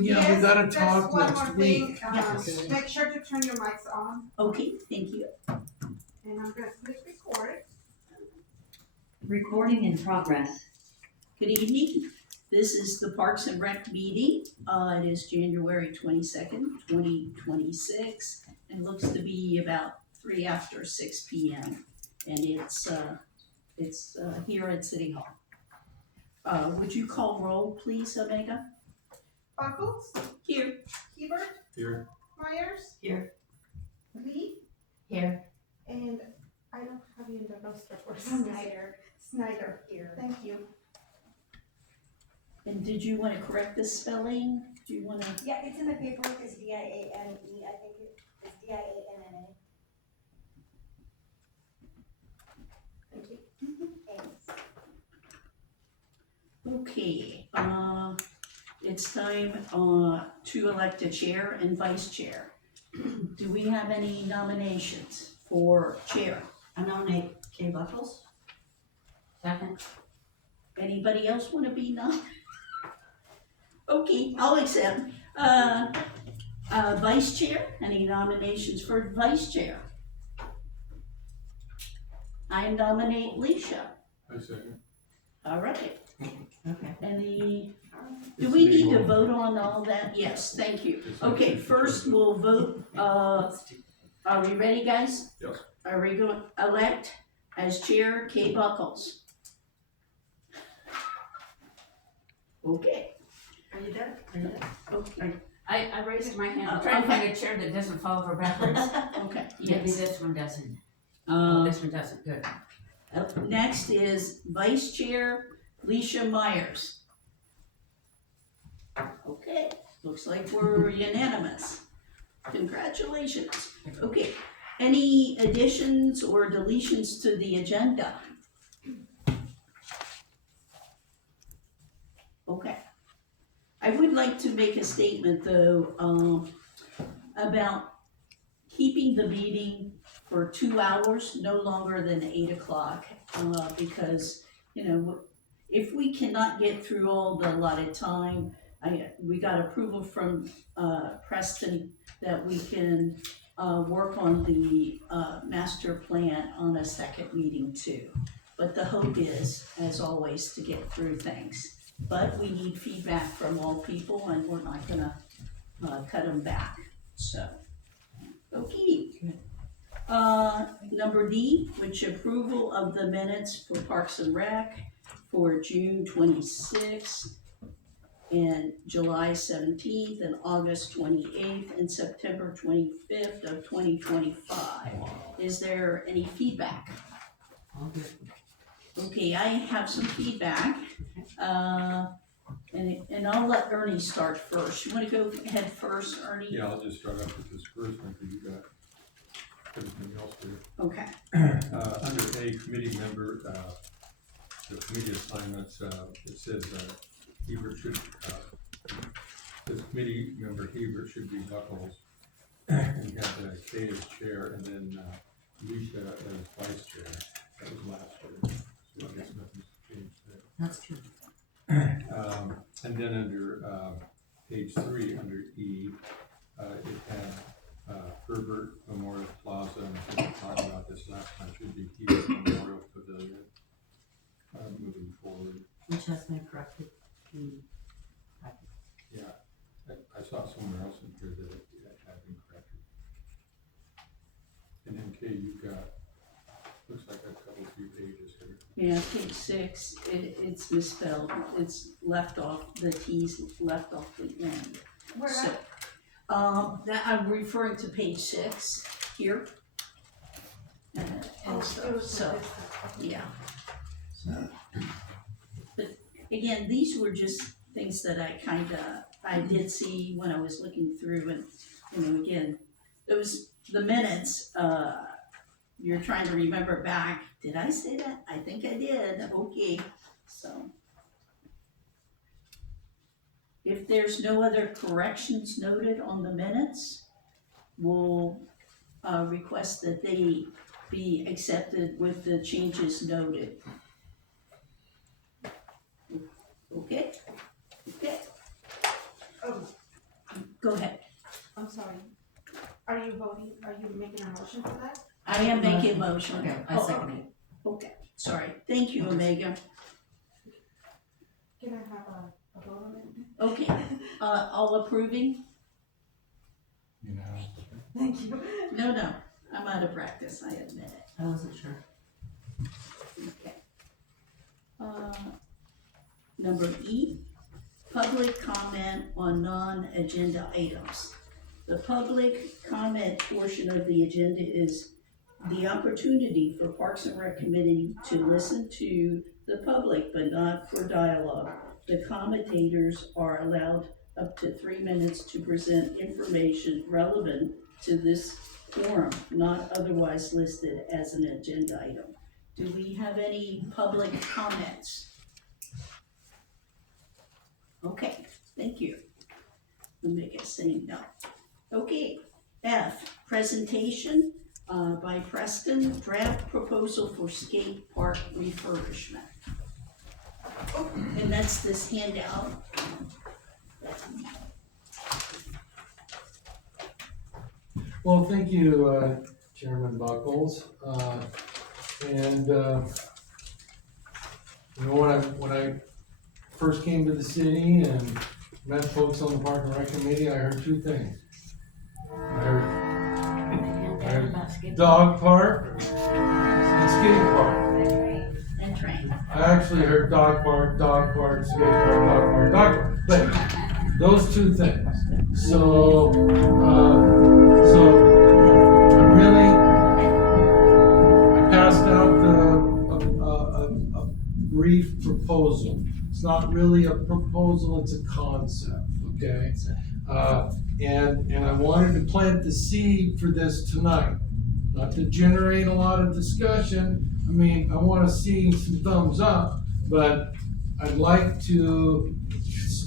Yeah, we gotta talk One next more week. thing, Okay. make sure to turn your mics on, Okay, thank you. and I'm gonna click record. Recording in progress. Good evening. This is the Parks and Rec meeting. It is January 22nd, 2026, and looks to be about 3 after 6 p.m. And it's here at City Hall. Would you call roll, please, Omega? Buckles, Here. Hebert, Here. Myers, Here. Lee, Here. and I don't have you in the roster for Snyder here. Thank you. And did you want to correct the spelling? Do you want to? Yeah, it's in the paperwork, it's D-I-A-N-E, I think it's D-I-A-N-N-A. Thank you. Thanks. Okay, it's time to elect a chair and vice chair. Do we have any nominations for chair? I nominate Kay Buckles. Second. Anybody else want to be nominated? Okay, I'll accept. Vice chair, any nominations for vice chair? I nominate Leisha. I second. All right. Okay. Any, do we need to vote on all that? Yes, thank you. Okay, first we'll vote, are we ready, guys? Yes. Are we going to elect as chair Kay Buckles? Okay. Are you there? Are you there? Okay. I raised my hand, I'm trying to find a chair that doesn't fall over backwards. Okay, Maybe yes. this one doesn't. Oh, this one doesn't, good. Next is vice chair Leisha Myers. Okay, looks like we're unanimous. Congratulations. Okay, any additions or deletions to the agenda? Okay. I would like to make a statement though, about keeping the meeting for 2 hours, no longer than 8 o'clock, because, you know, if we cannot get through all the allotted time, we got approval from Preston that we can work on the master plan on a second meeting too. But the hope is, as always, to get through things. But we need feedback from all people, and we're not gonna cut them back, so. Okay. Number D, which approval of the minutes for Parks and Rec for June 26th and July 17th and August 28th and September 25th of 2025. Is there any feedback? All good. Okay, I have some feedback, and I'll let Ernie start first. You wanna go ahead first, Ernie? Yeah, I'll just start off with this first one, because you got everything else here. Okay. Under A, committee member, the committee assignments, it says, Hebert should, this committee member Hebert should be Buckles. And you have Kay as chair, and then, Leisha as vice chair. That was last year, so I guess nothing's changed there. That's true. And then under page 3, under E, it had Herbert Memorial Plaza, and I think we talked about this last time, should be Hebert Memorial Pavilion moving forward. Which has been corrected. Yeah, I saw somewhere else in here that it had been corrected. And then Kay, you've got, looks like a couple few pages here. Yeah, page 6, it's misspelled, it's left off, the T's left off the end. Where So, at? that, I'm referring to page 6 here. And Oh, stuff, it was so, like this. yeah. But again, these were just things that I did see when I was looking through, and, you know, again, the minutes, you're trying to remember back, did I say that? I think I did, okay, so. If there's no other corrections noted on the minutes, we'll request that they be accepted with the changes noted. Okay? Okay. Oh, Go ahead. I'm sorry. Are you making a motion for that? I am making a motion. Okay, I Oh, second it. Okay, sorry. Thank you, Omega. Can I have a vote on it? Okay, all approving? You know. Thank you. No, I'm out of practice, I admit it. I wasn't sure. Okay. Number E, public comment on non-agenda items. The public comment portion of the agenda is the opportunity for Parks and Rec Committee to listen to the public, but not for dialogue. The commentators are allowed up to 3 minutes to present information relevant to this forum, not otherwise listed as an agenda item. Do we have any public comments? Okay, thank you. Omega saying no. Okay, F, presentation by Preston, draft proposal for skate park refurbishment. And that's this handout. Well, thank you, Chairman Buckles. When I first came to the city and met folks on the Park and Rec Committee, I heard two things. I heard dog park and skate park. And train. I actually heard dog park, skate park, dog park. But those two things. So I passed out a brief proposal. It's not really a proposal, it's a concept, okay? And I wanted to plant the seed for this tonight, not to generate a lot of discussion. I mean, I want to see some thumbs up, but I'd like to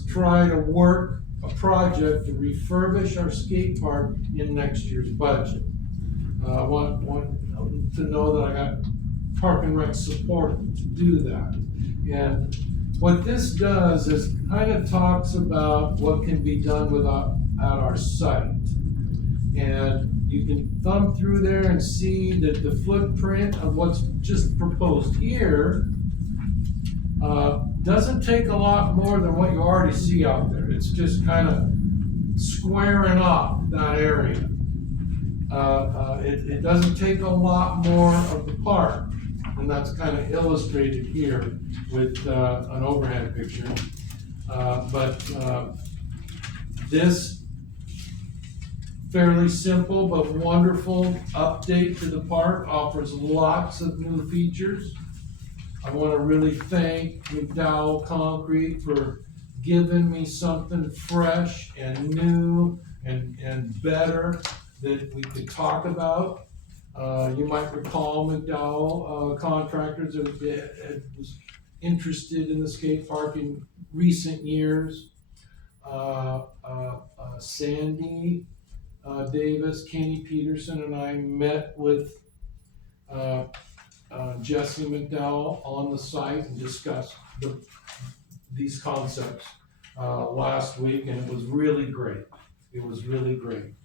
try to work a project to refurbish our skate park in next year's budget. I want to know that I got Park and Rec support to do that. And what this does is kind of talks about what can be done at our site. And you can thumb through there and see that the footprint of what's just proposed here doesn't take a lot more than what you already see out there. It's just kind of squaring off that area. It doesn't take a lot more of the park, and that's kind of illustrated here with an overhead picture. But this fairly simple but wonderful update to the park offers lots of new features. I want to really thank McDowell Concrete for giving me something fresh and new and better that we could talk about. You might recall McDowell Contractors was interested in the skate park in recent years. Sandy Davis, Kenny Peterson, and I met with Jesse McDowell on the site and discussed these concepts last week, and it was really great. It was really great.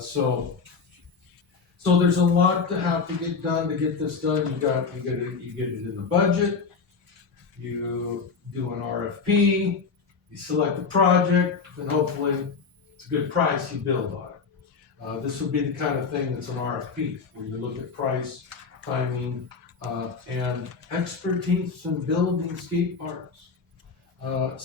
So there's a lot to have to get done to get this done. You get it in the budget. You do an RFP. You select the project, and hopefully it's a good price. You build on it. This would be the kind of thing that's an RFP, where you look at price, timing, and expertise in building skate parks. What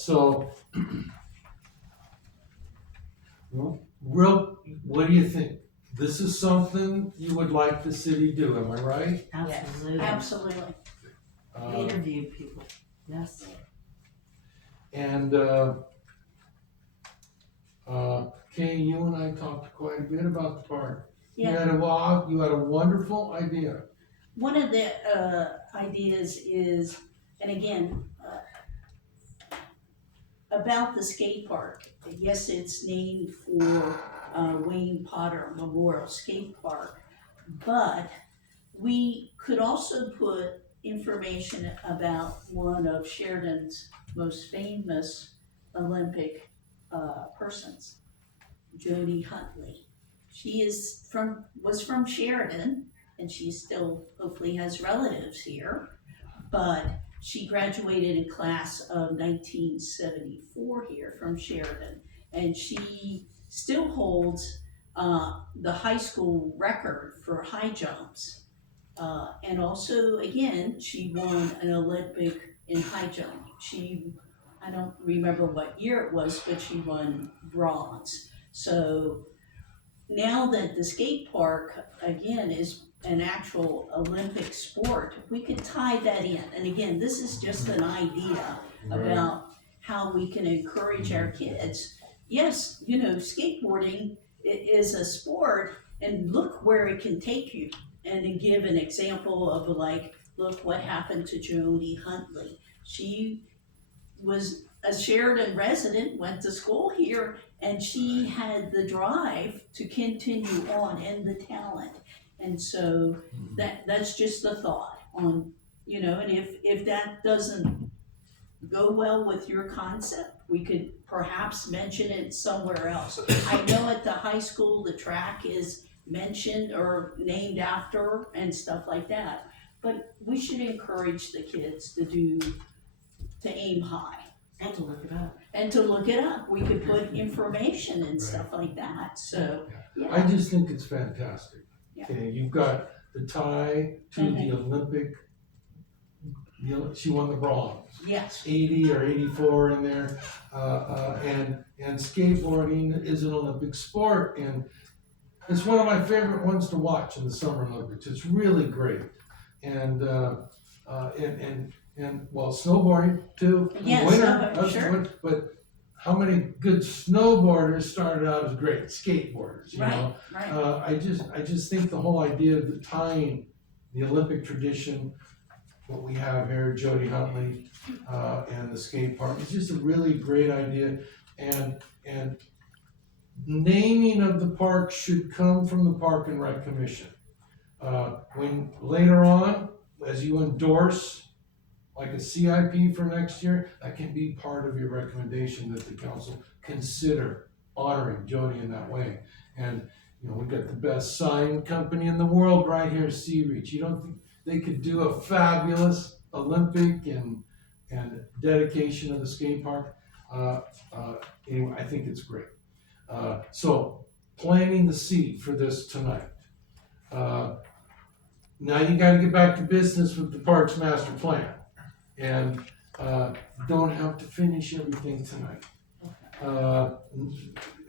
do you think? This is something you would like the city to do, am I right? Absolutely. Absolutely. We interviewed people, yes. And Kay, you and I talked quite a bit about the park. Yeah. You had a wonderful idea. One of the ideas is, and again, about the skate park. Yes, it's named for Wayne Potter Memorial Skate Park, but we could also put information about one of Sheridan's most famous Olympic persons. Jody Huntley. She was from Sheridan, and she still hopefully has relatives here, but she graduated in class of 1974 here from Sheridan, and she still holds the high school record for high jumps. And also, again, she won an Olympic in high jump. I don't remember what year it was, but she won bronze. So now that the skate park, again, is an actual Olympic sport, we could tie that in. And again, this is just an idea about how we can encourage our kids. Yes, you know, skateboarding is a sport, and look where it can take you. And to give an example of like, look what happened to Jody Huntley. She was a Sheridan resident, went to school here, and she had the drive to continue on and the talent. And so that's just a thought on, you know, and if that doesn't go well with your concept, we could perhaps mention it somewhere else. I know at the high school, the track is mentioned or named after and stuff like that, but we should encourage the kids to aim high. And to look it up. And to look it up, we could put information and stuff like that, so, I yeah. just think it's fantastic. Yeah. Okay, you've got the tie to the Olympic, she won the bronze. Yes, 80 or 84 in there, and skateboarding is an Olympic sport, and it's one of my favorite ones to watch in the Summer Olympics. It's really great, and well, snowboarding too. In Yes, winter, snowboarding, that's sure. what- but how many good snowboarders started out as great skateboarders? You know, right. I just think the whole idea of tying the Olympic tradition, what we have here, Jody Huntley, and the skate park, is just a really great idea. And naming of the park should come from the Park and Rec Commission. When later on, as you endorse like a CIP for next year, that can be part of your recommendation that the council consider honoring Jody in that way. And, you know, we've got the best sign company in the world right here, Sea Reach. You don't think they could do a fabulous Olympic and dedication of the skate park? Anyway, I think it's great. So, planting the seed for this tonight. Now you gotta get back to business with the parks master plan. And don't have to finish everything tonight.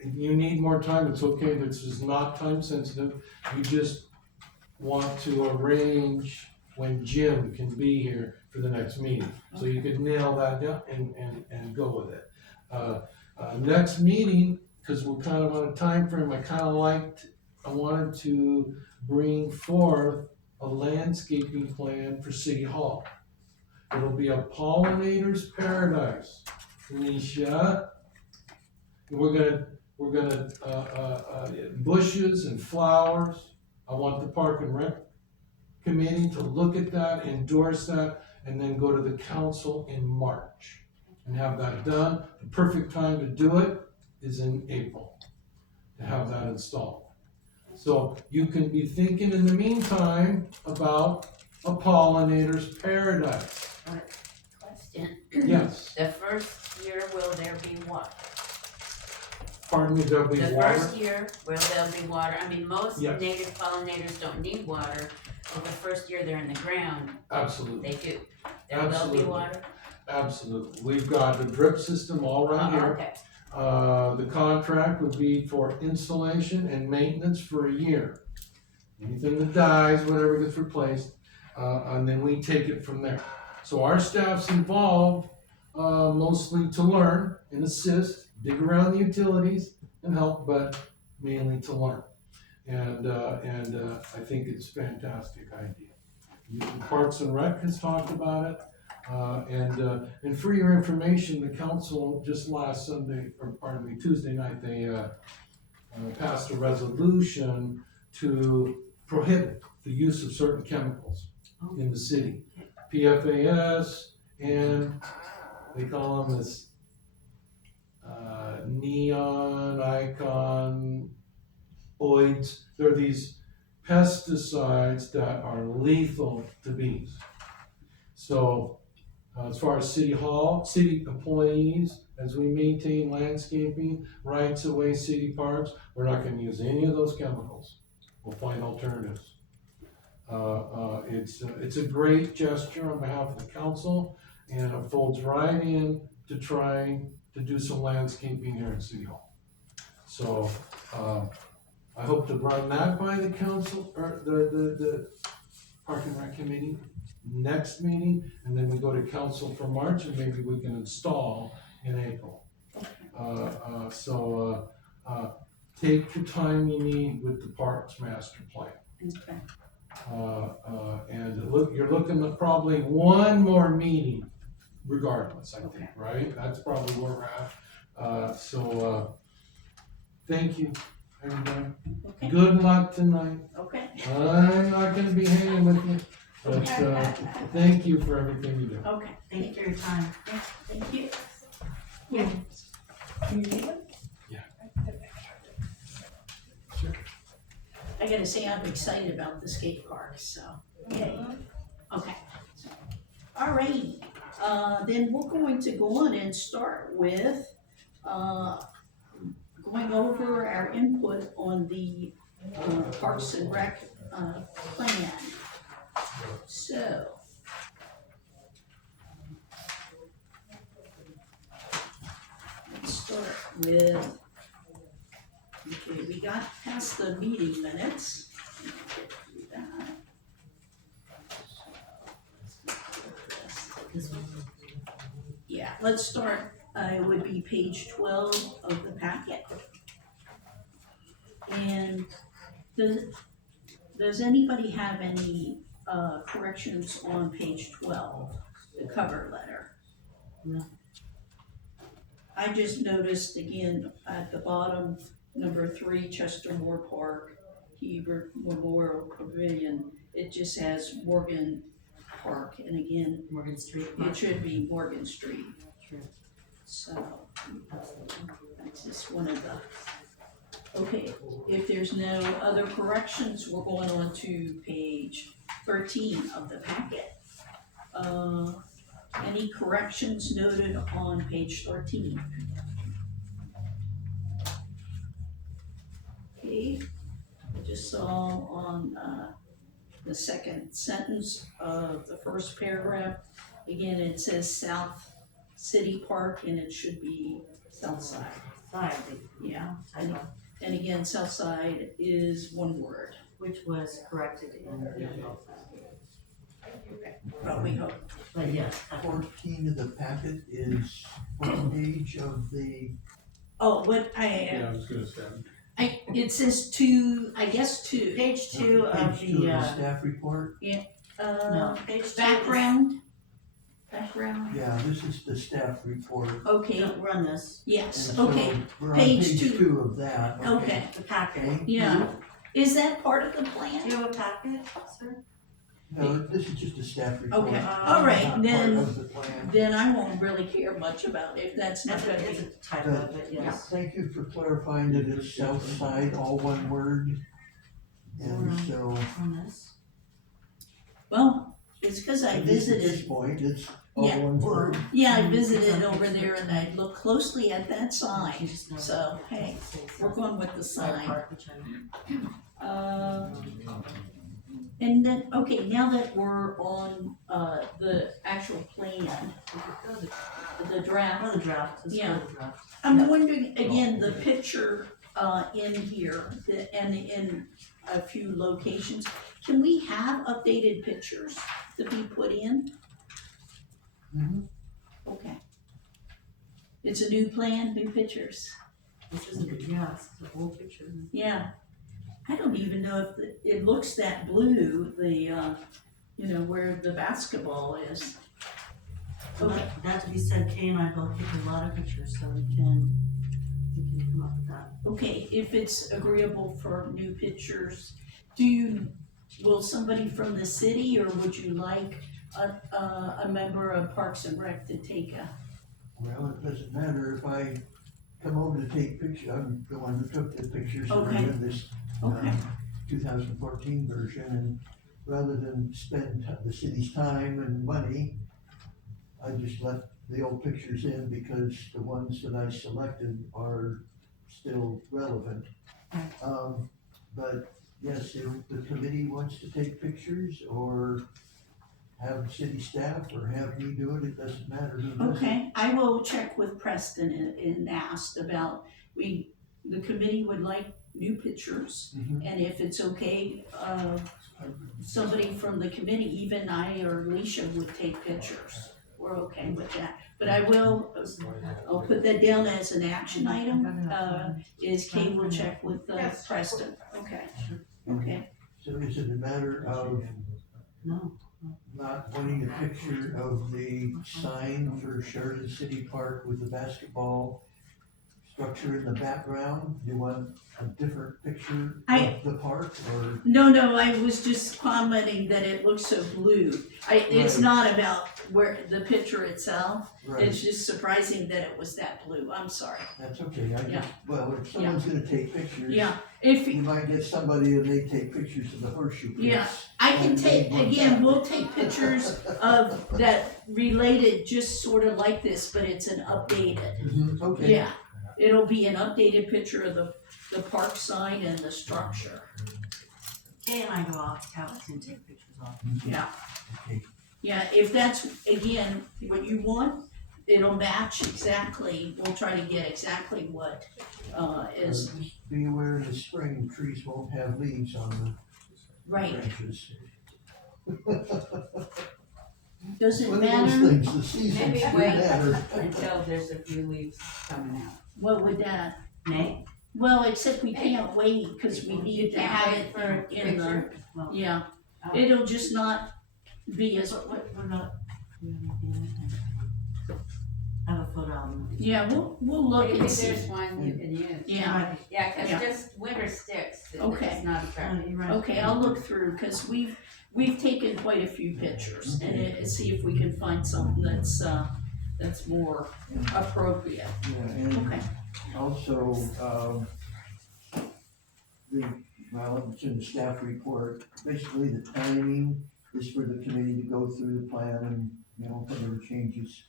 You need more time, it's okay, this is not time sensitive. You just want to arrange when Jim can be here for the next meeting. So you could nail that down and go with it. Next meeting, because we're kind of on a time frame, I wanted to bring forth a landscaping plan for City Hall. It'll be a pollinator's paradise, Alicia. We're gonna bushes and flowers. I want the Park and Rec Committee to look at that, endorse that, and then go to the council in March and have that done. The perfect time to do it is in April, to have that installed. So you can be thinking in the meantime about a pollinator's paradise. Question, Yes, the first year, will there be water? pardon me, there'll be The water. first year, will there be water? I mean, most Yes. native pollinators don't need water, but the first year they're in the ground, Absolutely, they do. There will Absolutely. be water? absolutely. We've got the drip system all right here. Okay, The contract would be for installation and maintenance for a year. Anything that dies, whatever gets replaced, and then we take it from there. So our staff's involved, mostly to learn and assist, dig around the utilities and help, but mainly to learn. And I think it's a fantastic idea. Parks and Rec has talked about it. And for your information, the council just last Tuesday night, they passed a resolution to prohibit the use of certain chemicals in the city. PFAS, and they call them this neon, icon, oids. They're these pesticides that are lethal to bees. So, as far as city hall, city employees, as we maintain landscaping, rights of way, city parks, we're not gonna use any of those chemicals. We'll find alternatives. It's a great gesture on behalf of the council, and it folds right in to trying to do some landscaping here at City Hall. So, I hope to run that by the council, or the Park and Rec Committee next meeting, and then we go to council for March, and maybe we can install in April. Take the time you need with the Parks Master Plan. Okay. And look, you're looking at probably one more meeting regardless, I think, Okay. right? That's probably where we're at. Thank you, everybody. Okay. Good luck tonight. Okay. I'm not gonna be hanging with you, but, thank you for everything you do. Okay. Thank you for your time. Thank you. Yeah. Can you read it? Yeah. I gotta say, I'm excited about the skate park, so, yay. Okay. Alrighty, then we're going to go on and start with, going over our input on the, Parks and Rec, plan. So. Let's start with, okay, we got past the meeting minutes. Get through that. This one. Yeah, let's start, it would be page 12 of the packet. And does anybody have any, corrections on page 12, the cover letter? No. I just noticed again at the bottom, number 3, Chester Moore Park, Hebert Memorial Pavilion, it just has Morgan Park, and again, Morgan Street. it should be Morgan Street. True. So, Absolutely. that's just one of the, okay, if there's no other corrections, we're going on to page 13 of the packet. Any corrections noted on page 13? Okay, I just saw on, the second sentence of the first paragraph, again, it says South City Park, and it should be South Side. Side, Yeah, typo, and again, South Side is one word, which was corrected in the original. but we hope. But yes, 14 of the packet is what page of the, Oh, what Yeah, I was gonna say, it says 2, I guess 2. page 2 of page 2 of the, the staff report? no, page 2. Background? Yeah, this is the staff report. Okay, Don't run this, yes, And so okay, we're on page page 2. 2 of that. Okay, the packet. Okay. yeah. Is that part of the Do plan? you have a packet, sir? No, this is just a staff report. Okay, all all right, Not then, part of the plan. then I won't really care much about if that's not gonna It's be. a typo, but yes. Thank you for clarifying that it's south side, all one word. And so, On this. Well, it's because I at least at this visited, point, it's all Yeah. one word. yeah, I visited over there and I looked closely at that You sign. just know So, that hey, it says we're going with the Side sign. Park, which I And then, okay, now that we're on, the actual plan, the draft, Another draft, let's go Yeah. to the draft. I'm wondering, again, the picture, in here, and in a few locations, can we have updated pictures to be put in? Mhm. Okay. It's a new plan, new pictures, This isn't, yeah, it's the whole picture. yeah. I don't even know if it looks that blue, where the basketball is. Okay. That to be said, Kay and I both take a lot of pictures, so we can come up with that. Okay, if it's agreeable for new pictures, will somebody from the city, or would you like a member of Parks and Rec to take a? Well, it doesn't matter if I come over to take pictures. I'm the one who took the pictures that are Okay. in this, Okay. 2014 version, and rather than spend the city's time and money, I just left the old pictures in because the ones that I selected are still relevant. But yes, if the committee wants to take pictures or have city staff or have me do it doesn't matter who does it. Okay, I will check with Preston and asked about, the committee would like new pictures. Mhm. And if it's okay, somebody from the committee, even I or Alicia would take pictures. We're okay with that. But I'll put that down as an action item, is Cale will check with Yes. Preston. Okay, okay. So is it a matter of No. not wanting a picture of the sign for Sheridan City Park with the basketball structure in the background? Do you want a different picture of the park, or? No, I was just commenting that it looks so blue. It's Right. not about where, the picture itself, Right, it's just surprising that it was that blue, I'm sorry. that's okay, Yeah. well, if someone's gonna take pictures. Yeah, if, You might get somebody and they take pictures of the horseshoe pits. Yeah, I can take, again, we'll take pictures of that related, just sort of like this, but it's an updated. Mhm, okay. Yeah, it'll be an updated picture of the park sign and the structure. Kay and I go out and take pictures off. Yeah. Okay. Yeah, if that's, again, what you want, it'll match exactly, we'll try to get exactly what, is, Just be aware in the spring, trees won't have leaves on the right. branches. Does it One of those matter? things, the seasons Maybe do wait matter. until there's a few leaves coming out. What would that, May? well, except we can't wait, cause we need to have it in the, Picture? Well, yeah. Oh. It'll just not be as, what about, do you have anything? I have a photo album. yeah, we'll look Maybe and see. there's one you can use. Yeah, Yeah, cause Yeah. just winter sticks, Okay. it's not attractive. You're right. okay, I'll look through, cause we've taken quite a few pictures and see if we can find something that's more appropriate. Yeah, and Okay, also, it's in the staff report, basically the timing is for the committee to go through the plan and, whatever changes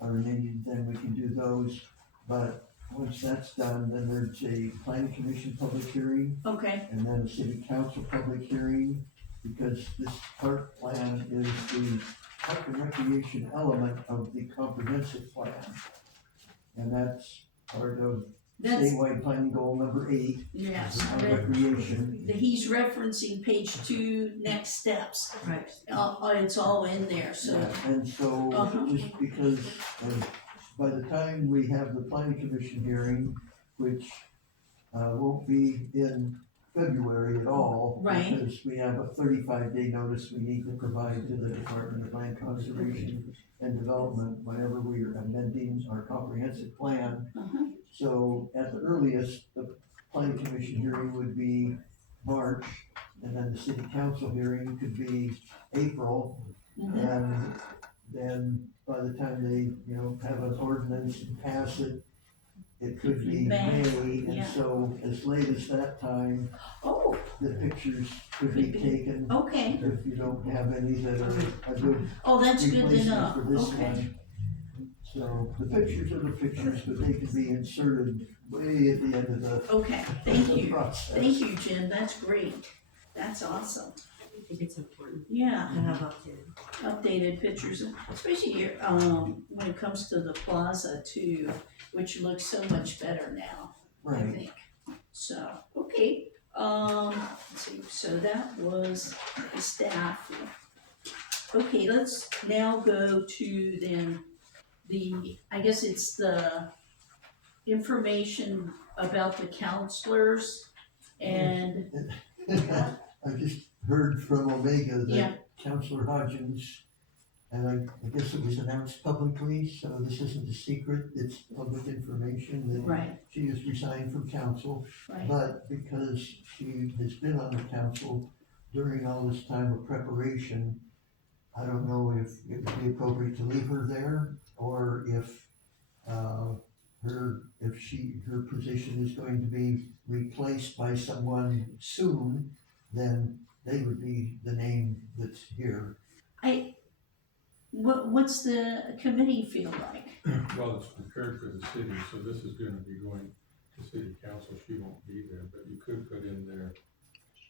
are needed, then we can do those. But once that's done, then there's a planning commission public hearing, okay, and then a city council public hearing, because this park plan is the park and recreation element of the comprehensive plan. And that's part of that's, statewide planning goal number 8, yes, on recreation. he's referencing page 2, next steps. Right. It's all in there, so, Yeah, and so, Uh-huh. just because, by the time we have the planning commission hearing, which, won't be in February at all. Right. Because we have a 35-day notice we need to provide to the Department of Land Conservation and Development whenever we are amending our comprehensive plan. uh-huh, So at the earliest, the planning commission hearing would be March, and then the city council hearing could be April. mhm. And then by the time they, have an ordinance and pass it, it could be May, May, yeah. and so as late as that time, Oh, the pictures could be Could be. taken. okay, If you don't have any that are a good oh, that's good to replacement know, for this okay. one. So the pictures are the pictures, but they can be inserted way at the end of the Okay, thank the you, process. thank you, Jim, that's great, that's awesome, I think it's important yeah. to have updated. Updated pictures, especially here, when it comes to the plaza too, which looks so much better now, I Right, think. So, okay, let's see, so that was the staff. Okay, let's now go to then I guess it's the information about the counselors and, I just heard from Omega Yeah. that Councilor Hodgins, and I guess it was announced publicly, so this isn't a secret, it's public information that right, she has resigned from council. right, But because she has been on the council during all this time of preparation, I don't know if it would be appropriate to leave her there, or if, her position is going to be replaced by someone soon, then they would be the name that's here. What's the committee feel like? Well, it's prepared for the city, so this is gonna be going to city council, she won't be there, but you could put in there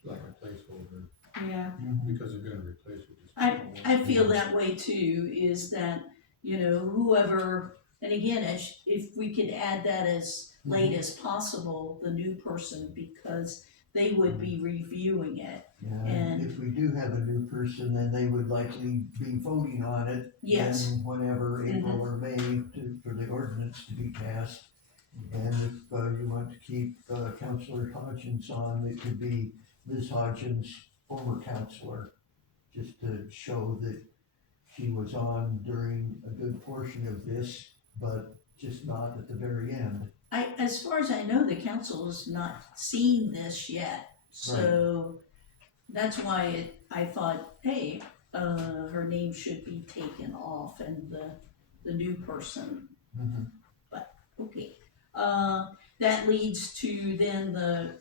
like a placeholder, Yeah. because they're gonna replace it. just I feel that way too, is that, you know, whoever, and again, if we could add that as late as possible, the new person, because they would be reviewing it. Yeah, And- if we do have a new person, then they would likely be voting on it. Yes. in whenever, April or May, for the ordinance to be passed. And if, you want to keep, Councilor Hodgins on, it could be Liz Hodgins, former councilor, just to show that she was on during a good portion of this, but just not at the very end. As far as I know, the council has not seen this yet, so that's why I thought, hey, her name should be taken off and the new person. Mhm. But, okay. That leads to then the,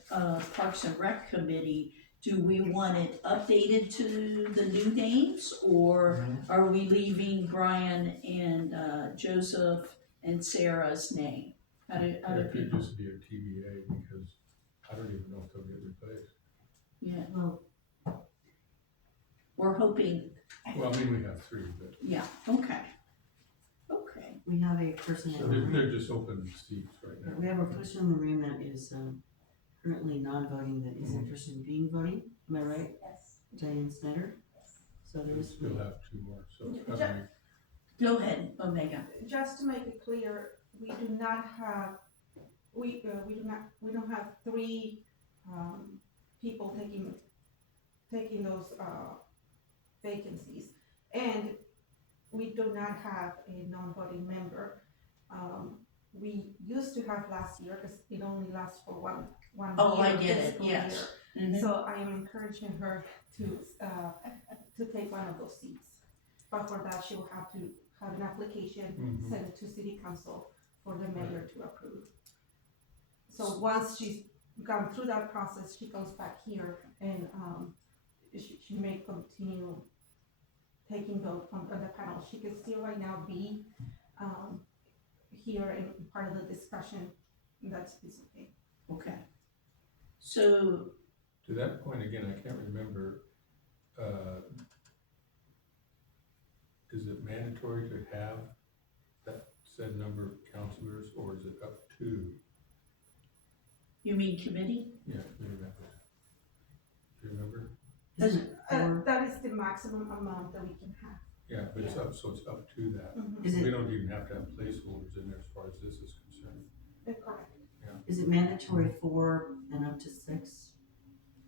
Parks and Rec Committee. Do we want it updated to the new names, or are we leaving Brian and, Joseph and Sarah's name? How do It could people? just be a TBA, because I don't even know if they'll get replaced. Yeah, Well, we're hoping, Well, I mean, we have three, but yeah, okay. Okay, we have a person So they're, they're just open seats right now. we have a person in the room that is, currently non-voting that is interested in being voting, am I right? Yes. Diane Snyder? So We there's. still have two more, so it's Yeah. probably, go ahead, Omega. Just to make it clear, we do not have, we don't have three, people taking those, vacancies. And we do not have a non-voting member. We used to have last year, because it only lasts for one year. Oh, I get it, fiscal yes. year. Mhm. So I am encouraging her to take one of those seats. But for that, she will have to have an application, Mhm. send it to city council for the mayor to approve. So once she's gone through that process, she comes back here and, she may continue taking vote on the panel. She can still right now be, here and part of the discussion, that's okay. Okay. So, to that point again, I can't remember, is it mandatory to have that said number of counselors, or is it up to? you mean committee? Yeah, committee members. Do you remember? Isn't it four? That is the maximum amount that we can have. Yeah, but it's up, so it's up to that. Mhm. Is We it, don't even have to have placeholders in there as far as this is concerned. Correct. is it mandatory 4 and up to 6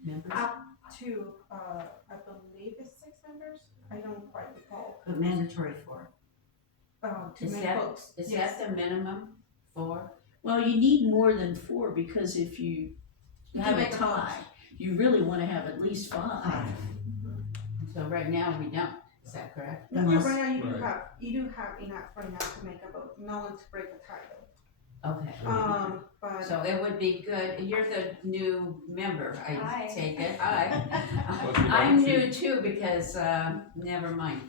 members? Up to, I believe it's 6 members, I don't quite recall, But mandatory 4. to Is make that- votes. Is Yes. that the minimum for? Well, you need more than 4, because if you You have can a make a tie, you really wanna have at least 5. So right now we don't, is that correct? No, Unless- right now you Right. do have enough right now to make a vote, no one to break a title. Okay. But. So it would be good, you're the new member, I Hi. take it, hi. Well, she I'm likes new you. too, because, never mind.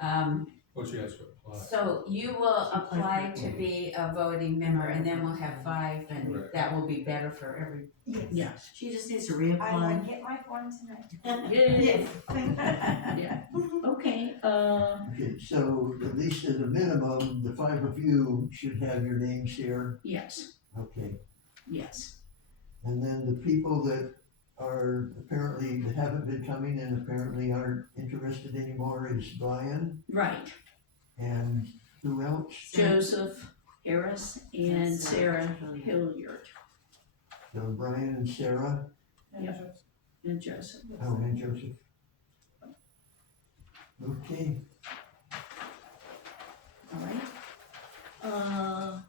Well, she has to apply. So you will apply to be a voting member, and then we'll have 5, and Correct. that will be better for every. Yes. She just needs to I will reapply. get my form tonight. Yay. Thank you. Yeah, okay, Okay, so at least at a minimum, the 5 of you should have your names here, yes, okay? yes. And then the people that are apparently, that haven't been coming and apparently aren't interested anymore is Brian, Right, and who else? Joseph Harris and Sarah Hilliard So Brian and Sarah, and Joseph. oh, and Joseph. Okay, All right.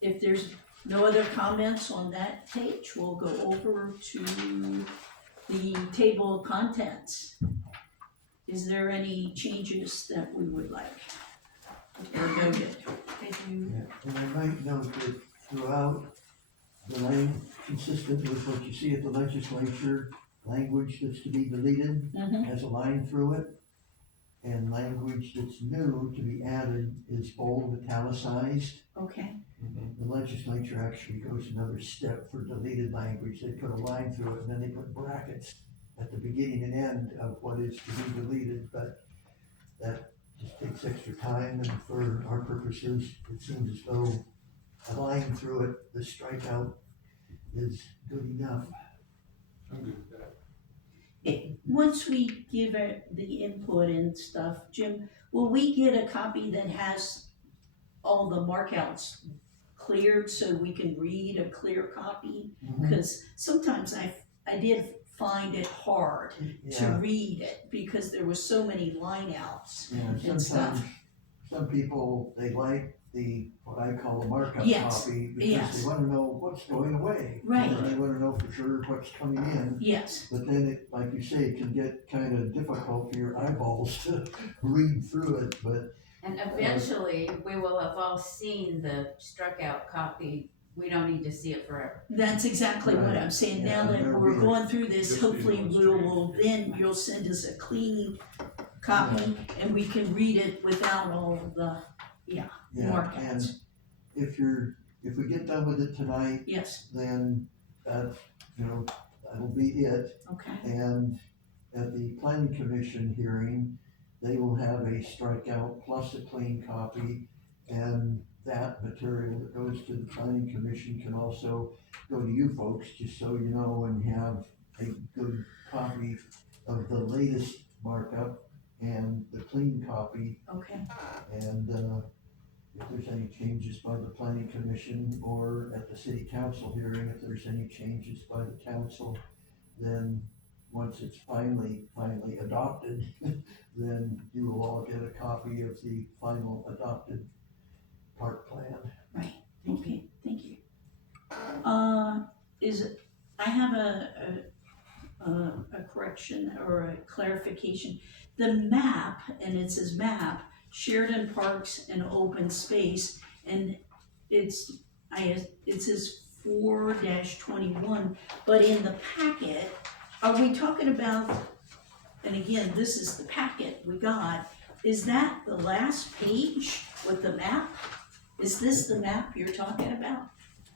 If there's no other comments on that page, we'll go over to the table of contents. Is there any changes that we would like? Or noted? yeah, and I might note that throughout, the consistent with what you see at the legislature, language that's to be deleted Mhm. has a line through it. And language that's new to be added is bold italicized. Okay, The legislature actually goes another step for deleted language. They put a line through it and then they put brackets at the beginning and end of what is to be deleted, but that just takes extra time, and for our purposes, it seems as though a line through it, the strikeout is good enough. I'm good with that. once we give it the input and stuff, Jim, will we get a copy that has all the markouts cleared so we can read a clear copy? Because sometimes I did find it hard to Yeah, read it because there was so many line outs yeah, and stuff. sometimes, some people, they like what I call a markup Yes, copy, because yes. they wanna know what's going away. Right. And they wanna know for sure what's coming in. Yes, But then it, like you say, it can get kind of difficult for your eyeballs to read through it, but And eventually, we will have all seen the struck out copy. We don't need to see it forever. that's exactly what I'm saying. Now Yeah, that there'll we're be a- going through this, Just hopefully the then you'll send us a clean copy and we can read it without all of the, yeah, markouts. and if we get done with it tonight, yes, then that's, that'll be it. okay, And at the planning commission hearing, they will have a strikeout plus a clean copy, and that material that goes to the planning commission can also go to you folks, just so you know, and have a good copy of the latest markup and the clean copy. okay, And if there's any changes by the planning commission, or at the city council hearing, if there's any changes by the council, then once it's finally adopted, then you will all get a copy of the final adopted park plan. okay, thank you. I have a correction or a clarification. The map, and it says map, Sheridan Parks and Open Space, and it says 4-21, but in the packet, are we talking about, and again, this is the packet we got, is that the last page with the map? Is this the map you're talking about?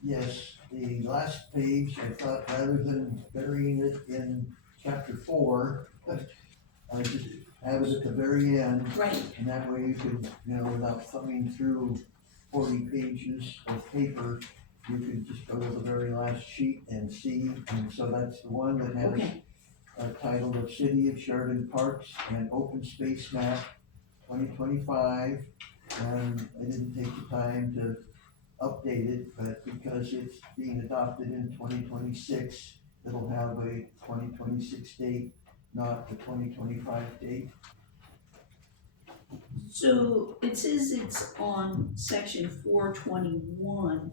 Yes, the last page, I thought rather than burying it in chapter 4, I just have it at the very end. Right, And that way you could, without thumbing through 40 pages of paper, you could just go to the very last sheet and see. And so that's the one that has okay, a title of City of Sheridan Parks and Open Space Map 2025. And I didn't take the time to update it, but because it's being adopted in 2026, it'll have a 2026 date, not the 2025 date. so it says it's on section 421,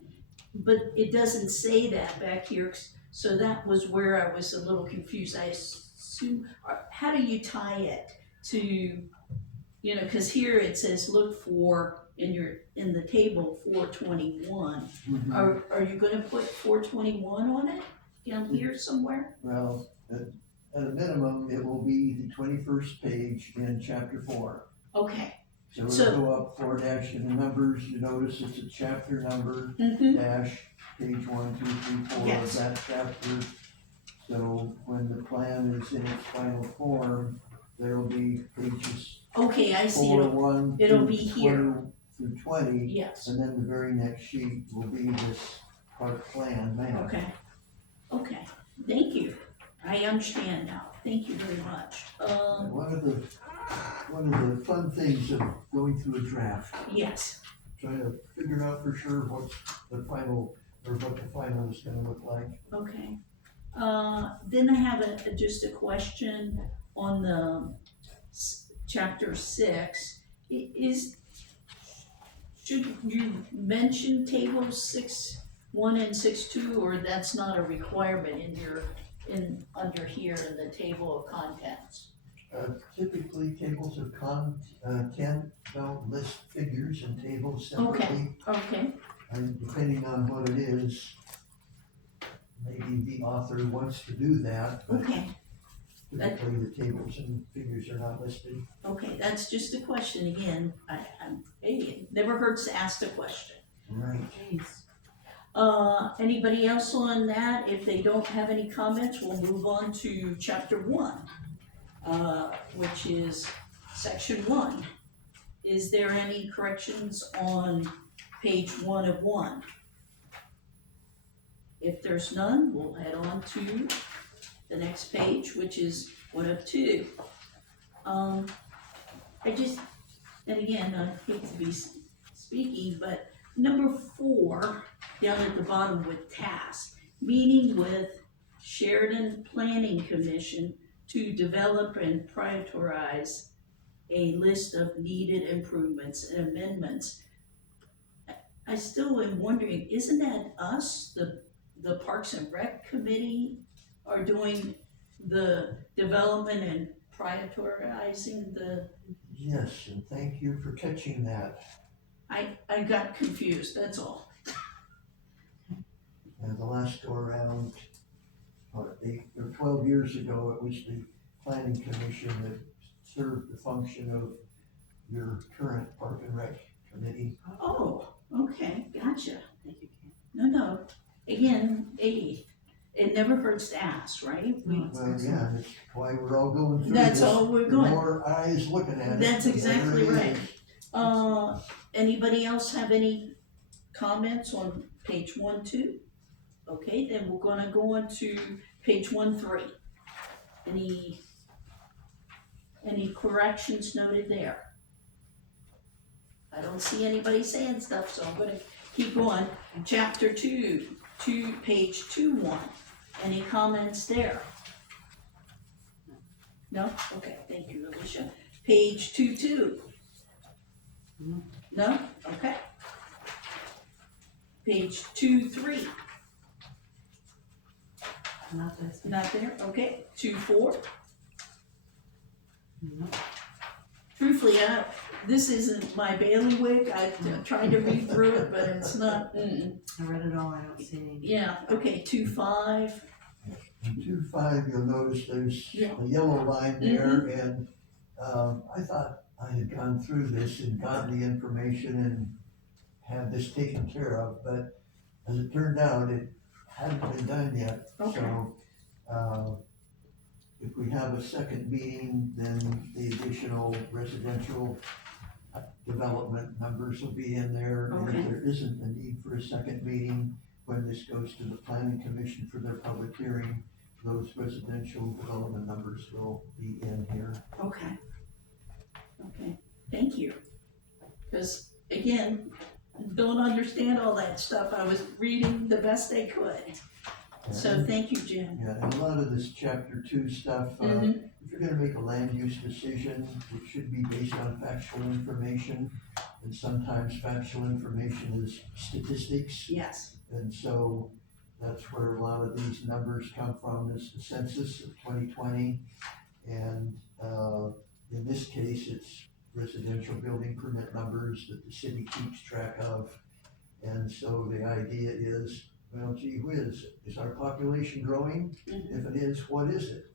but it doesn't say that back here, so that was where I was a little confused. I assume, how do you tie it to, cause here it says look for, in the table 421. Are you gonna put 421 on it, down here somewhere? Well, at a minimum, it will be the 21st page in chapter 4. Okay, So So- it'll go up 4 dash in the numbers, you notice it's a chapter number, mm-hmm, dash, page 1, 2, 3, 4 Yes. of that chapter. So when the plan is in its final form, there will be pages okay, I see 4, it, 1 it'll through be here. 20 through 20, yes, and then the very next sheet will be this park plan map. okay, thank you, I understand now, thank you very much. And one of the fun things of going through a draft, Yes, trying to figure out for sure what the final is gonna look like. okay. Then I have just a question on the chapter 6. Should you mention tables 6.1 and 6.2, or that's not a requirement under here in the table of contents? Typically, tables of content don't list figures in tables separately. Okay, And depending on what it is, maybe the author wants to do that, but Okay, typically the tables and figures are not listed. okay, that's just a question again. Hey, it never hurts to ask the question. Right. Jeez. Anybody else on that? If they don't have any comments, we'll move on to chapter 1, which is section 1. Is there any corrections on page 1 of 1? If there's none, we'll head on to the next page, which is 1 of 2. And again, I hate to be speaking, but number 4, down at the bottom with task, meeting with Sheridan Planning Commission to develop and prioritize a list of needed improvements and amendments. I still am wondering, isn't that us, the Parks and Rec Committee, are doing the development and prioritizing the, Yes, and thank you for catching that. I got confused, that's all. And the last go around, 8 or 12 years ago, it was the planning commission that served the function of your current Park and Rec committee. Oh, okay, gotcha. Thank you, Cale. No, again, it never hurts to ask, right? No, it's Well, excellent. yeah, that's why we're all going through That's this. all we're The going. more eyes looking at it. That's the better exactly it right. is. Anybody else have any comments on page 1, 2? Okay, then we're gonna go on to page 1, 3. Any corrections noted there? I don't see anybody saying stuff, so I'm gonna keep going. Chapter 2, page 2, 1. Any comments there? No? Okay, thank you, Alicia. Page 2, 2. No. No? Okay. Page 2, 3. Not this. Not there, okay. 2, 4. No. Truthfully, this isn't my bailiwick. I've tried to read through it, but it's not, I read it all, I don't see any. Yeah, okay, 2, 5. In 2.5, you'll notice there's Yeah. a yellow line there, and, I thought I had gone through this and gotten the information and had this taken care of, but as it turned out, it hadn't been done yet. Okay. So, if we have a second meeting, then the additional residential development numbers will be in there. And Okay. if there isn't a need for a second meeting, when this goes to the planning commission for their public hearing, those residential development numbers will be in here. Okay. Okay, thank you. Because, again, don't understand all that stuff. I was reading the best I could. So thank you, Jim. Yeah, and a lot of this chapter 2 stuff, Mhm. if you're gonna make a land use decision, it should be based on factual information. And sometimes factual information is statistics. Yes, And so that's where a lot of these numbers come from, is the census of 2020. And, in this case, it's residential building permit numbers that the city keeps track of. And so the idea is, well, gee whiz, is our population growing? Mhm. If it is, what is it?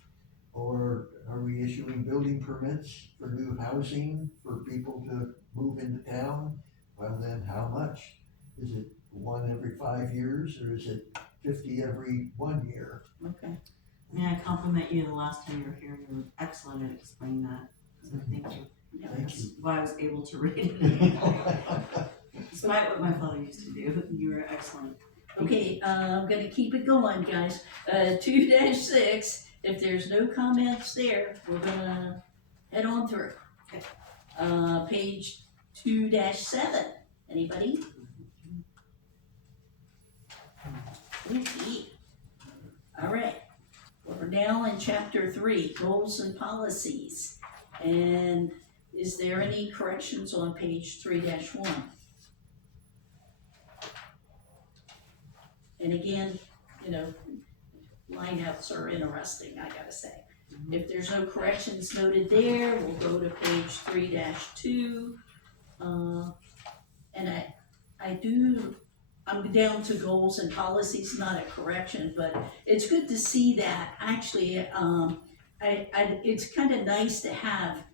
Or are we issuing building permits for new housing for people to move into town? Well, then how much? Is it 1 every 5 years, or is it 50 every 1 year? okay. May I compliment you the last time you were here, you were excellent at explaining that, so thank you. Yeah, Thank That's you. why I was able to read it. Despite what my father used to do, you were excellent. Okay, I'm gonna keep it going, guys. 2-6, if there's no comments there, we're gonna head on through. Okay. Page 2-7, anybody? Okay. All right, we're now in chapter 3, goals and policies. And is there any corrections on page 3-1? And again, lineouts are interesting, I gotta say. If there's no corrections noted there, we'll go to page 3-2. And I do I'm down to goals and policies, not a correction, but it's good to see that, actually, it's kinda nice to have,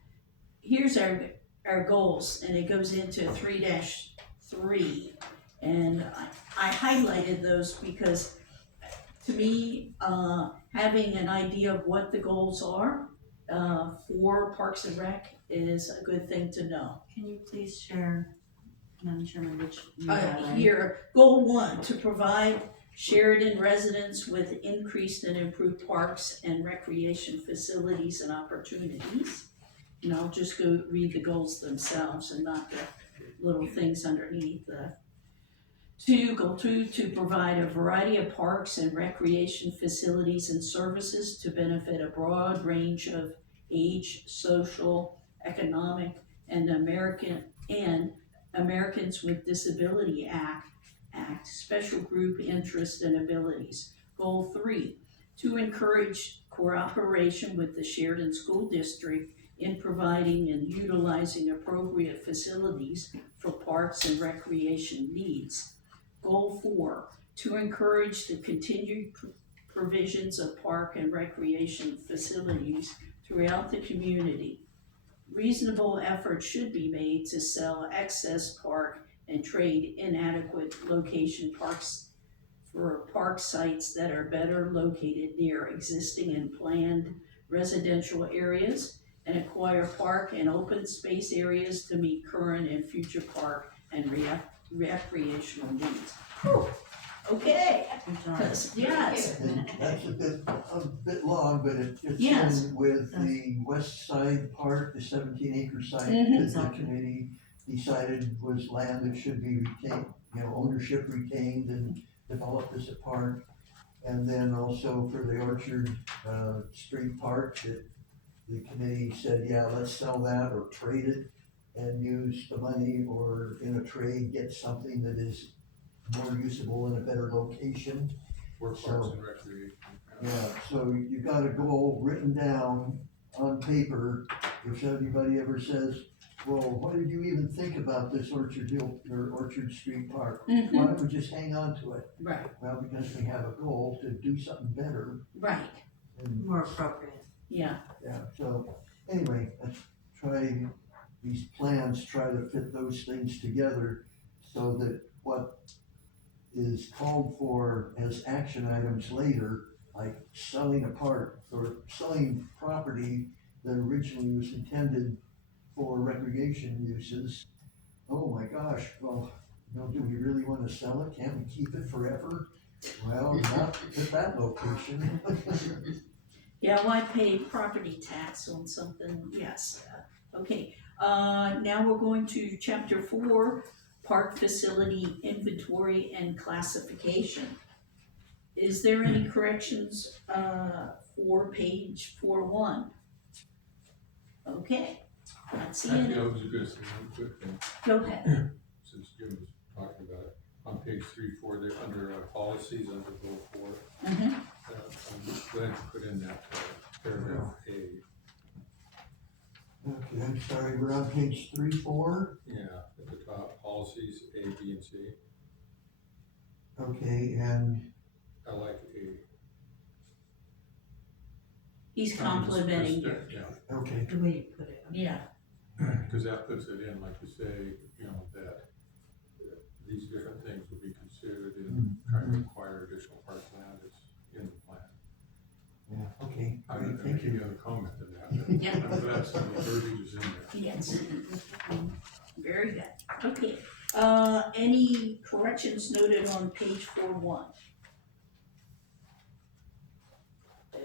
here's our goals, and it goes into 3-3. And I highlighted those because, to me, having an idea of what the goals are, for Parks and Rec is a good thing to know. Can you please share, Madam Chairman, which you highlighted? Here, goal 1, to provide Sheridan residents with increased and improved parks and recreation facilities and opportunities. And I'll just go read the goals themselves and not the little things underneath. Goal 2, to provide a variety of parks and recreation facilities and services to benefit a broad range of age, social, economic, and Americans with Disability Act, special group interests and abilities. Goal 3, to encourage cooperation with the Sheridan School District in providing and utilizing appropriate facilities for parks and recreation needs. Goal 4, to encourage the continued provisions of park and recreation facilities throughout the community. Reasonable efforts should be made to sell excess park and trade inadequate location parks for park sites that are better located near existing and planned residential areas, and acquire park and open space areas to meet current and future park and recreational needs. Whew. Okay, Good job. 'cause, yes, And that's a bit long, but it fits Yes. in with the west side part, the 17-acre site Mhm. that the committee decided was land that should be retained, ownership retained and developed as a park. And then also for the Orchard, Street Park, that the committee said, yeah, let's sell that or trade it and use the money, or in a trade, get something that is more usable in a better location. For Parks and Recreation. Yeah, so you got a goal written down on paper. If anybody ever says, well, what did you even think about this Orchard Hill or Orchard Street Park? Why Mhm. don't we just hang on to it? right, Well, because we have a goal to do something better. right, And More appropriate. yeah, yeah, so anyway, let's try, these plans try to fit those things together so that what is called for as action items later, like selling a park or selling property that originally was intended for recreation uses. Oh my gosh, well, do we really wanna sell it? Can't we keep it forever? Well, not at that location. yeah, why pay property tax on something, yes, okay. Now we're going to chapter 4, park facility inventory and classification. Is there any corrections, for page 4.1? Okay, not seeing Actually, I it, was gonna say one quick thing, go ahead. since Jim was talking about it. On page 3-4, they're under policies, under goal 4. Mhm. I'm just glad to put in that paragraph A. Okay, I'm sorry, we're on page 3-4. Yeah, at the top, policies A, B, and C. Okay, and I like A. He's complimenting you, Yeah, okay, The way you put it. yeah, because that puts it in, like you say, that these different things will be considered in trying to acquire additional parkland. It's in the plan. yeah, okay, I great, don't thank think any you. other comment than that, but Yeah. I'm glad some of the verbiage is in there. yes. Very good, okay, any corrections noted on page 4.1?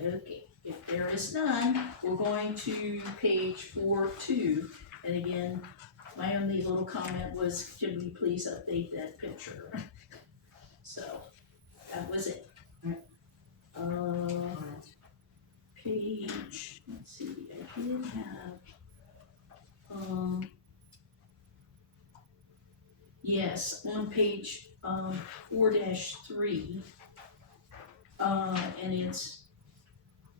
Okay, if there is none, we're going to page 4.2, and again, my only little comment was, can we please update that picture? So, that was it. Page, let's see, I did have, yes, on page, 4-3, and it's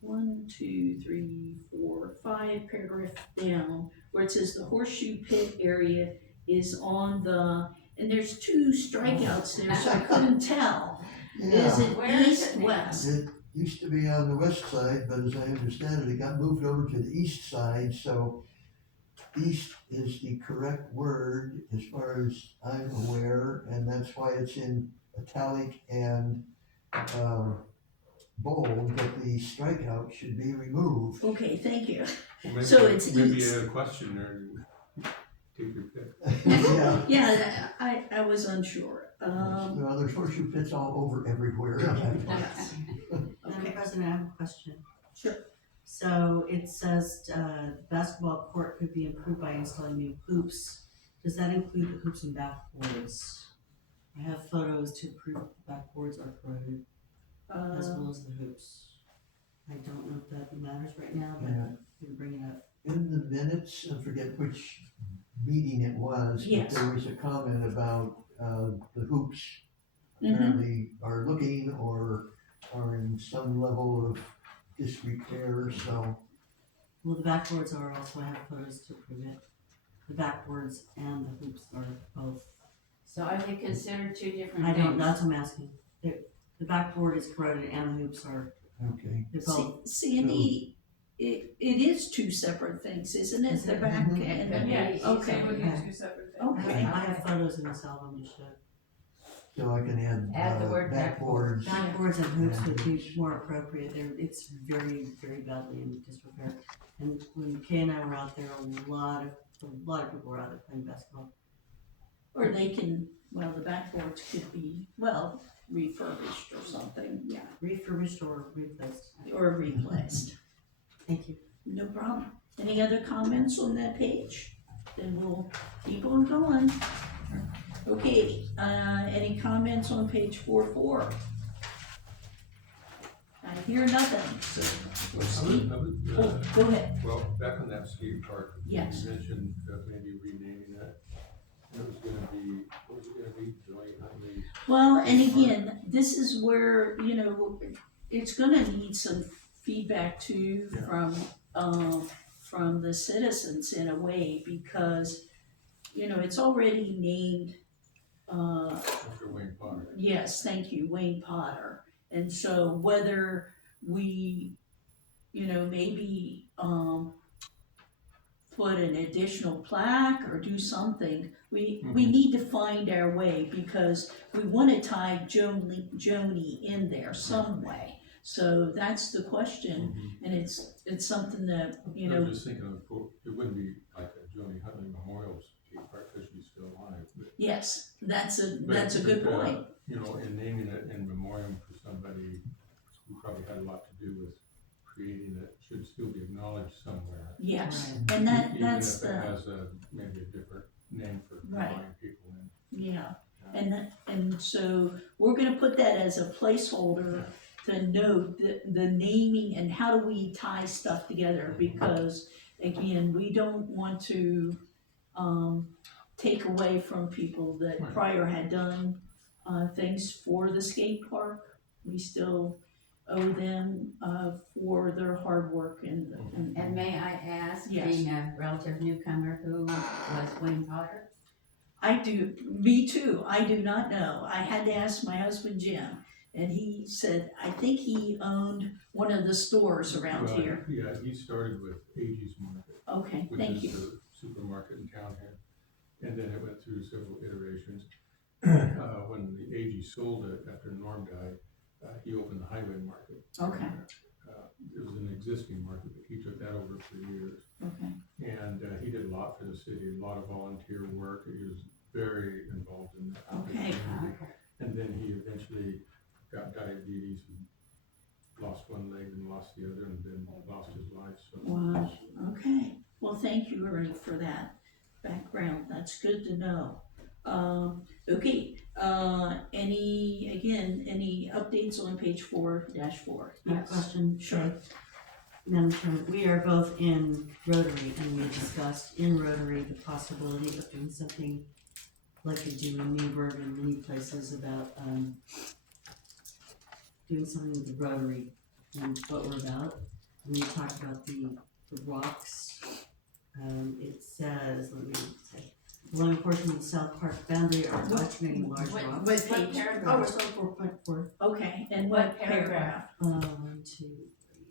1, 2, 3, 4, 5 paragraph down, where it says the horseshoe pit area is on the and there's two strikeouts there, so I couldn't tell. Is Yeah, it Where is east, it now? west? it used to be on the west side, but as I understand it, it got moved over to the east side, so east is the correct word as far as I'm aware, and that's why it's in italic and, bold, but the strikeout should be removed. Okay, thank you. Well, maybe- So it's Maybe east. a question there, take your pick. Yeah. Yeah, I was unsure. Well, there's horseshoe pits all over everywhere. Yes. Madam Okay, President, I have a question. sure. So it says, basketball court could be improved by installing new hoops. Does that include the hoops and backboards? I have photos to prove the backboards are corroded, as well as the hoops. I don't know if that matters right now, but Yeah. we can bring it up. In the minutes, I forget which meeting it was, but Yes. there was a comment about, the hoops Mhm. apparently are looking or are in some level of disrepair, so. Well, the backboards are also, I have photos to prove it. The backboards and the hoops are both. So are they considered two different I things? don't, that's what I'm asking. The backboard is corroded and the hoops are, Okay. they're both. Sandy, it is two separate things, isn't it? Is The it? back Mhm. and, Yeah, okay, okay. I have photos in the cell I'm just showing. So I can add, Add the word backboards. Backboards and hoops would be more appropriate, it's very, very badly in disrepair. And when Kay and I were out there, a lot of people were out there playing basketball. Or they can, well, the backboards could be, well, refurbished or something, yeah, Refurbished or replaced. or replaced. Thank you. No problem. Any other comments on that page? Then we'll keep on going. Okay, any comments on page 4.4? I hear nothing, so we'll see. Oh, go ahead. Well, back on that skate park. Yes. You mentioned maybe renaming it. It was gonna be, what was it gonna be, Joy Huntley? Well, and again, this is where, it's gonna need some feedback too Yeah. from the citizens in a way, because, it's already named, After Wayne Potter. yes, thank you, Wayne Potter. And so whether we, maybe, put an additional plaque or do something, we need to find our way, because we wanna tie Joni in there some way. So that's the question, and it's something that, I was just thinking of, it wouldn't be like a Joni Huntley Memorial Skate Park, because she's still alive, but. yes, that's a but, good point. In naming it in memoriam for somebody who probably had a lot to do with creating it, should still be acknowledged somewhere. Yes, Right. and that's Even if it the, has maybe a different name for Right. drawing people in. yeah, and so we're gonna put that as a placeholder to note the naming and how do we tie stuff together, because again, we don't want to, take away from people that Right. prior had done, things for the skate park. We still owe them, for their hard work and And may I ask, Yes. being a relative newcomer, who was Wayne Potter? me too, I do not know. I had to ask my husband Jim, and he said, I think he owned one of the stores around Well, here. Yeah, he started with Agie's Market, Okay, which thank is you. the supermarket in town here. And then it went through several iterations. When the Agie sold it after Norm died, he opened the Highway Market. Okay. It was an existing market, but he took that over for years. Okay, And he did a lot for the city, a lot of volunteer work. He was very involved in the Okay. community. And then he eventually got diabetes and lost one leg and lost the other, and then lost his life, so. wow, okay. Well, thank you, Ernie, for that background. That's good to know. Okay, any updates on page 4-4? I have a question. Sure. Madam Chairman, we are both in Rotary, and we discussed in Rotary the possibility of doing something like we do in Newburgh and many places about, doing something with the Rotary and what we're about. And we talked about the rocks. It says, let me say, Along a portion of the South Park boundary are alternating large What- rocks. what page? Oh, we're still 4.4. Okay, and What what paragraph? 1, 2, 3,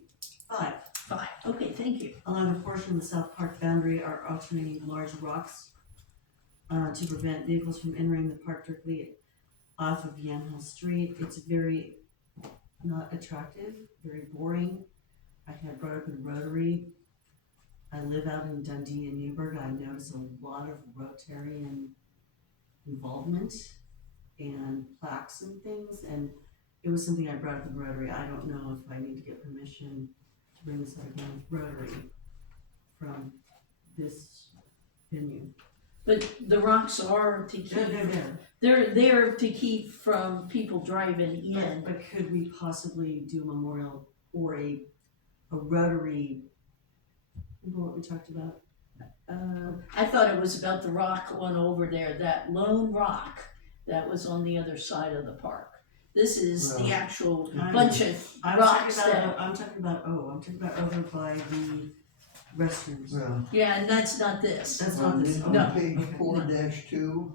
5. 5, okay, thank you. Along a portion of the South Park boundary are alternating large rocks to prevent vehicles from entering the park directly off of Yamhill Street. It's very not attractive, very boring. I had brought up in Rotary. I live out in Dundee and Newburgh. I notice a lot of Rotarian involvement and plaques and things, and it was something I brought up in Rotary. I don't know if I need to get permission to bring this up again with Rotary from this venue. But the rocks are to keep, they're there to keep from people driving in. But could we possibly do a memorial or a Rotary, remember what we talked about? I thought it was about the rock one over there, that lone rock that was on the other side of the park. This is the Well, actual I- bunch of rocks that, I'm talking about over by the restrooms. Well, yeah, and that's not this. That's not this. on No. page Okay. 4-2,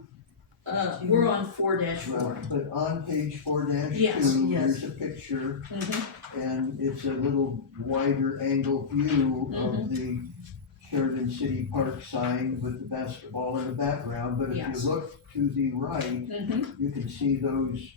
We're on 4-4. but on page 4-2, Yes, yes. there's a picture, Mhm. and it's a little wider angle view Mm-hmm. of the Sheridan City Park sign with the basketball in the background, but if Yes. you look to the right, Mhm. you can see those,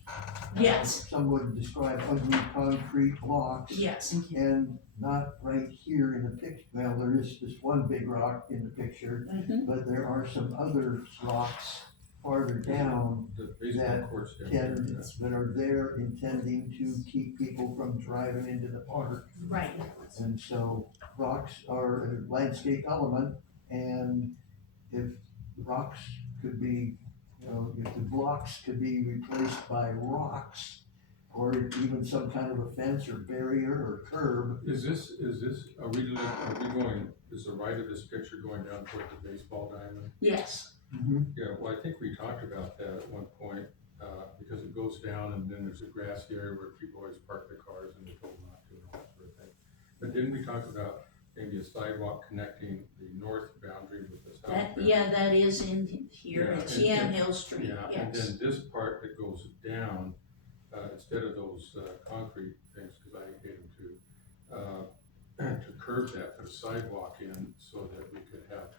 Yes, some would describe ugly concrete blocks. yes, Thank you. And not right here in the picture, well, there is this one big rock in the picture, mhm, but there are some other rocks farther down The baseball courts down there. that are there intending to keep people from driving into the park. right, And so rocks are a landscape element, and if rocks could be, if the blocks could be replaced by rocks, or even some kind of a fence or barrier or curb. Is this, are we going, is the right of this picture going down toward the baseball diamond? yes, Yeah, well, I think we talked about that at one point, because it goes down and then there's a grassy area where people always park their cars and they're told not to and all that sort of thing. But didn't we talk about maybe a sidewalk connecting the north boundary with the south that, boundary? yeah, that is in here, Yeah, it's and- Yamhill Street, Yeah, and yes. then this part that goes down, instead of those, concrete things, cause I hate them too, to curb that, put a sidewalk in so that we could have,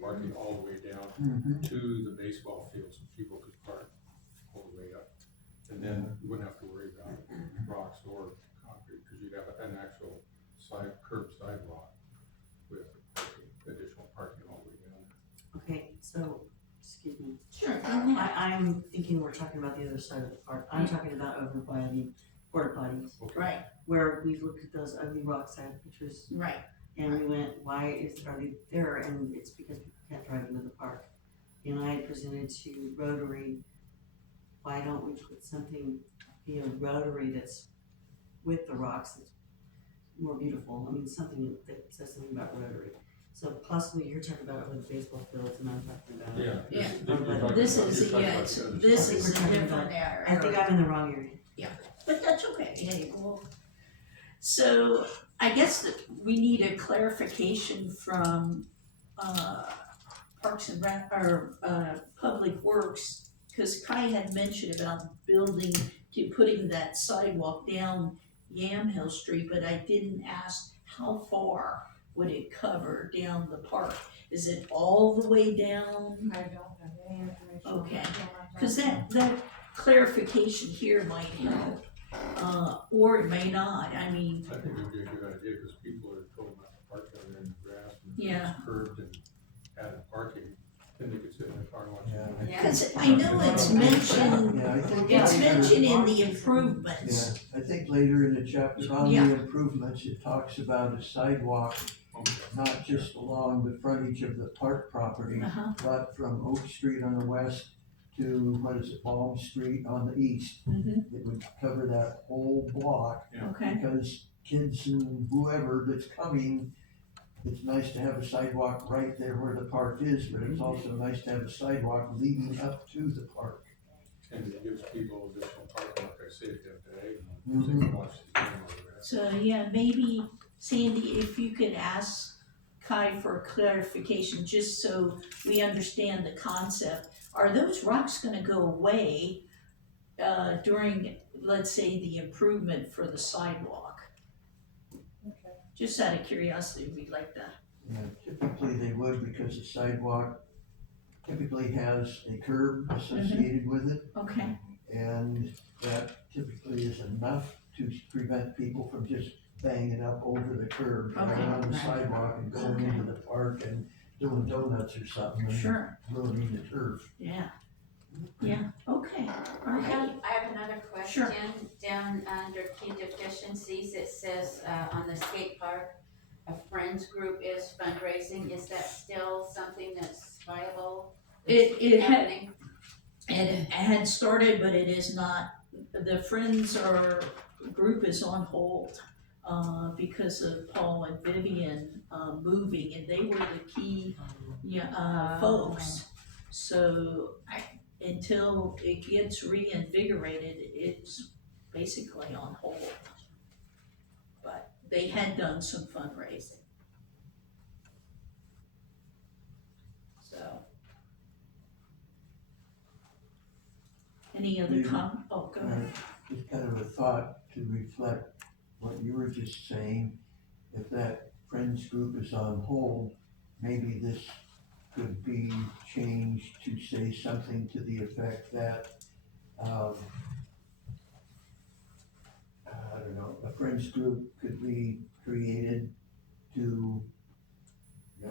parking all the way down to the baseball field, so people could park all the way up. And then you wouldn't have to worry about rocks or concrete, cause you'd have an actual curb sidewalk with additional parking all the way down. Okay, so, excuse me. Sure, go ahead. I'm thinking we're talking about the other side of the park. I'm talking about over by the porta potties, Okay. Right, where we looked at those ugly rocks I had pictures, right, and we went, are they there? And it's because people can't drive into the park. And I had presented to Rotary, why don't we put something, Rotary that's with the rocks, that's more beautiful. I mean, something that says something about Rotary. So possibly you're talking about over the baseball fields and I'm talking about. Yeah. Yeah. you're talking this about- is, you're talking yeah, about it's, the other this side. is We're a talking different about- area. I think I'm in the wrong area. But that's okay, hey, well, so I guess that we need a clarification from, Parks and Rec, or, Public Works, cause Kai had mentioned about putting that sidewalk down Yamhill Street, but I didn't ask how far would it cover down the park? Is it all the way down? I don't have any information. Okay. Cause that clarification here might help, or it may not, I mean, I think it'd be a good idea, cause people are told not to park down there in the grass and Yeah. it's curved and added parking, then they could sit in the car and watch it. Yeah. cause I know it's mentioned, Yeah, I think. it's later- mentioned in the improvements. Yeah, I think later in the chapter on Yeah. the improvements, it talks about a sidewalk, Okay. not just along the frontage of the park property, Uh-huh, but from Oak Street on the west to, Balm Street on the east. mhm, It would cover that whole block, okay, because kids and whoever that's coming, it's nice to have a sidewalk right there where the park is, but it's also nice to have a sidewalk leading up to the park. And it gives people additional parking, like I said the other day, and they can watch the game over there. so yeah, maybe Sandy, if you could ask Kai, for clarification, just so we understand the concept. Are those rocks gonna go away, during, let's say, the improvement for the sidewalk? Just out of curiosity, we'd like that. Yeah, typically they would, because the sidewalk typically has a curb associated with it, Okay, and that typically is enough to prevent people from just banging up over the curb, Okay. going on the sidewalk and going Okay. into the park and doing donuts or something and sure, ruining the turf. yeah, yeah, okay, I alright, have another Sure. question. Down under key deficiencies, it says, on the skate park, a friends group is fundraising. Is that still something that's viable? It had, Happening? it had started, but it is not, the Friends group is on hold, because of Paul and Vivian, moving, and they were the key, folks. So until it gets reinvigorated, it's basically on hold. But they had done some fundraising. So. Any other oh, go ahead. Just kind of a thought to reflect what you were just saying. If that friends group is on hold, maybe this could be changed to say something to the effect that, I don't know, a friends group could be created to,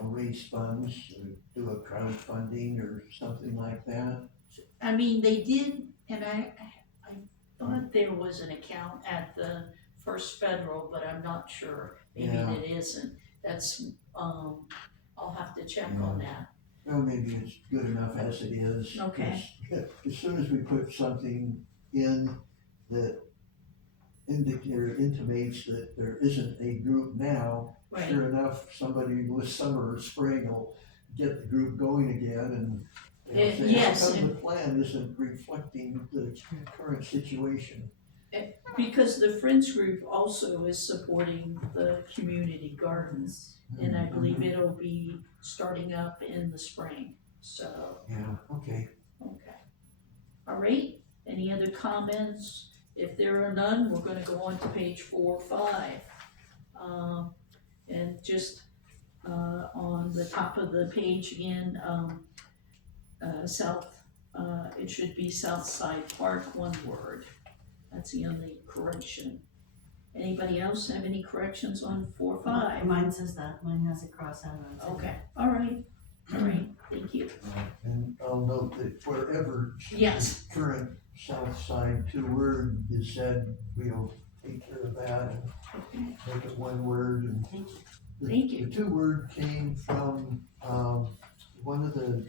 raise funds, or do a crowdfunding or something like that. I mean, they did, and I thought there was an account at the First Federal, but I'm not sure. Maybe Yeah. it isn't. That's, I'll have to check on that. Well, maybe it's good enough as it is. Okay. As soon as we put something in that intimates that there isn't a group now, Right, sure enough, somebody with summer or spring will get the group going again and say, yes, how come the plan isn't reflecting the current situation? because the Friends group also is supporting the community gardens, and I believe Mhm. it'll be starting up in the spring, so. Yeah, okay. Okay. All right, any other comments? If there are none, we're gonna go on to page 4, 5. And just, on the top of the page again, it should be Southside Park, one word. That's the only correction. Anybody else have any corrections on 4, 5? Mine says that, mine has a cross out on it. Okay, all right, thank you. And I'll note that wherever Yes. the current south side 2-word is said, we'll take care of that and Okay, make it 1 word. And Thank you. Thank you. The 2-word came from, one of the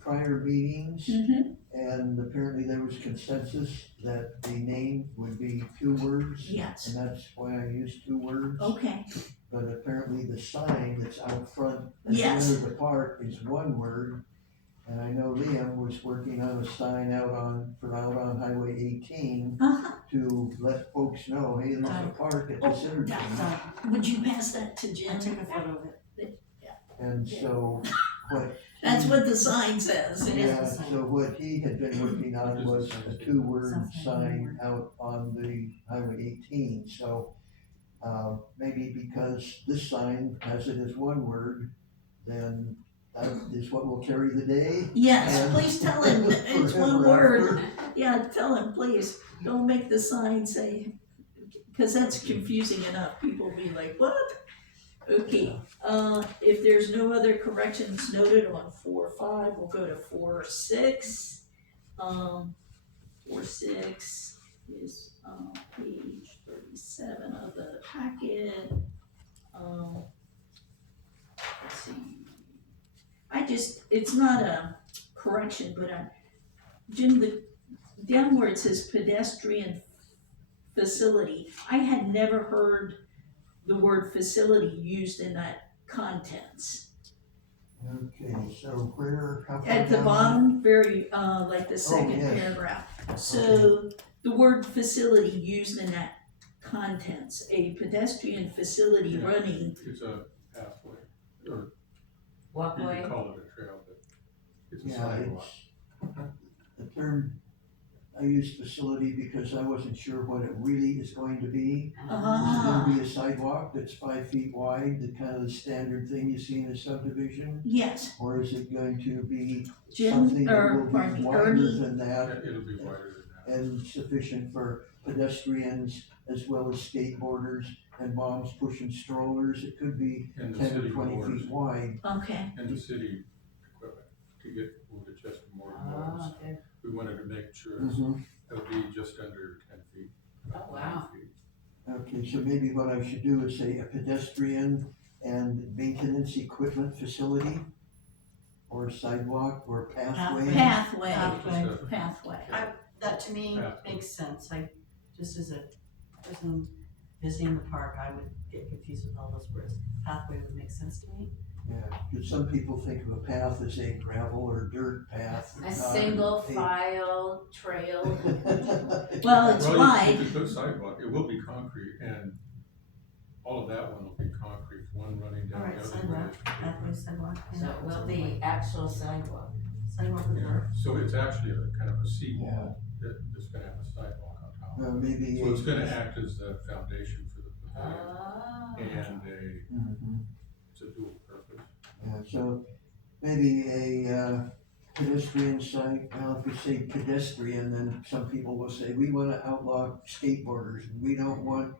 prior meetings, mm-hmm, and apparently there was consensus that the name would be 2 words. yes, And that's why I used 2 words. okay, But apparently the sign that's out front at the Yes. end of the park is 1 word. And I know Liam was working on a sign out on Highway 18 uh-huh. to let folks know, hey, there's a park at this interchange. Would you pass that to I Jim? took a photo of it. And so what, That's what the sign says. It is yeah, the sign. so what he had been working on was a 2-word Something sign more. out on the Highway 18. So maybe because this sign has it as 1 word, then that is what will carry the day. Yes, And please tell him, it's one forever word. after. Yeah, tell him, please. Don't make the sign say, because that's confusing enough. People be like, what? Okay, if there's no other corrections noted on 4, 5, we'll go to 4, 6. 4, 6 is, page 37 of the packet. Let's see. It's not a correction, but Jim, down where it says pedestrian facility, I had never heard the word facility used in that contents. Okay, so where, how far At the down? bottom, very, like the second yes. paragraph. So the word facility used in that contents, a pedestrian facility Yeah. running, It's a pathway, or You walkway? could call it a trail, but it's a Yeah, sidewalk. the term, I used facility because I wasn't sure what it really is going to be. Is it gonna be a sidewalk that's 5 feet wide, the kind of the standard thing you see in a subdivision? Yes, Or is it going to be Jim, something that or, will pardon be me, wider Ernie, than that It'll be wider than that. and sufficient for pedestrians as well as skateboarders and moms pushing strollers? It could be And the 10 or city 20 mowers, feet wide. okay, and the city equipment to get people to just more mowers. Oh, okay. We wanted to make sure Mhm. it'll be just under 10 feet. about Oh, wow. 9 feet. Okay, so maybe what I should do is say a pedestrian and maintenance equipment facility? Or sidewalk or pathway? pathway, Pathway. pathway. That to me Pathway. makes sense, just as a person visiting the park, I would get confused with all those words. Pathway would make sense to me. Yeah, because some people think of a path as a gravel or dirt path. A not single a- file trail. Well, it's Well, wide. you could put sidewalk, it will be concrete, and all of that one will be concrete, one running down Alright, the other way. sidewalk, pathway, sidewalk. So it will be actual sidewalk. Sidewalk would Yeah, work. so it's actually a kind of a seawall that's gonna have a sidewalk on top. Maybe So it's a, gonna act as the foundation for the pavilion, Oh. and Mhm. it's a dual purpose. Yeah, so maybe a pedestrian site, well, if we say pedestrian, then some people will say, we wanna outlaw skateboarders, and we don't want,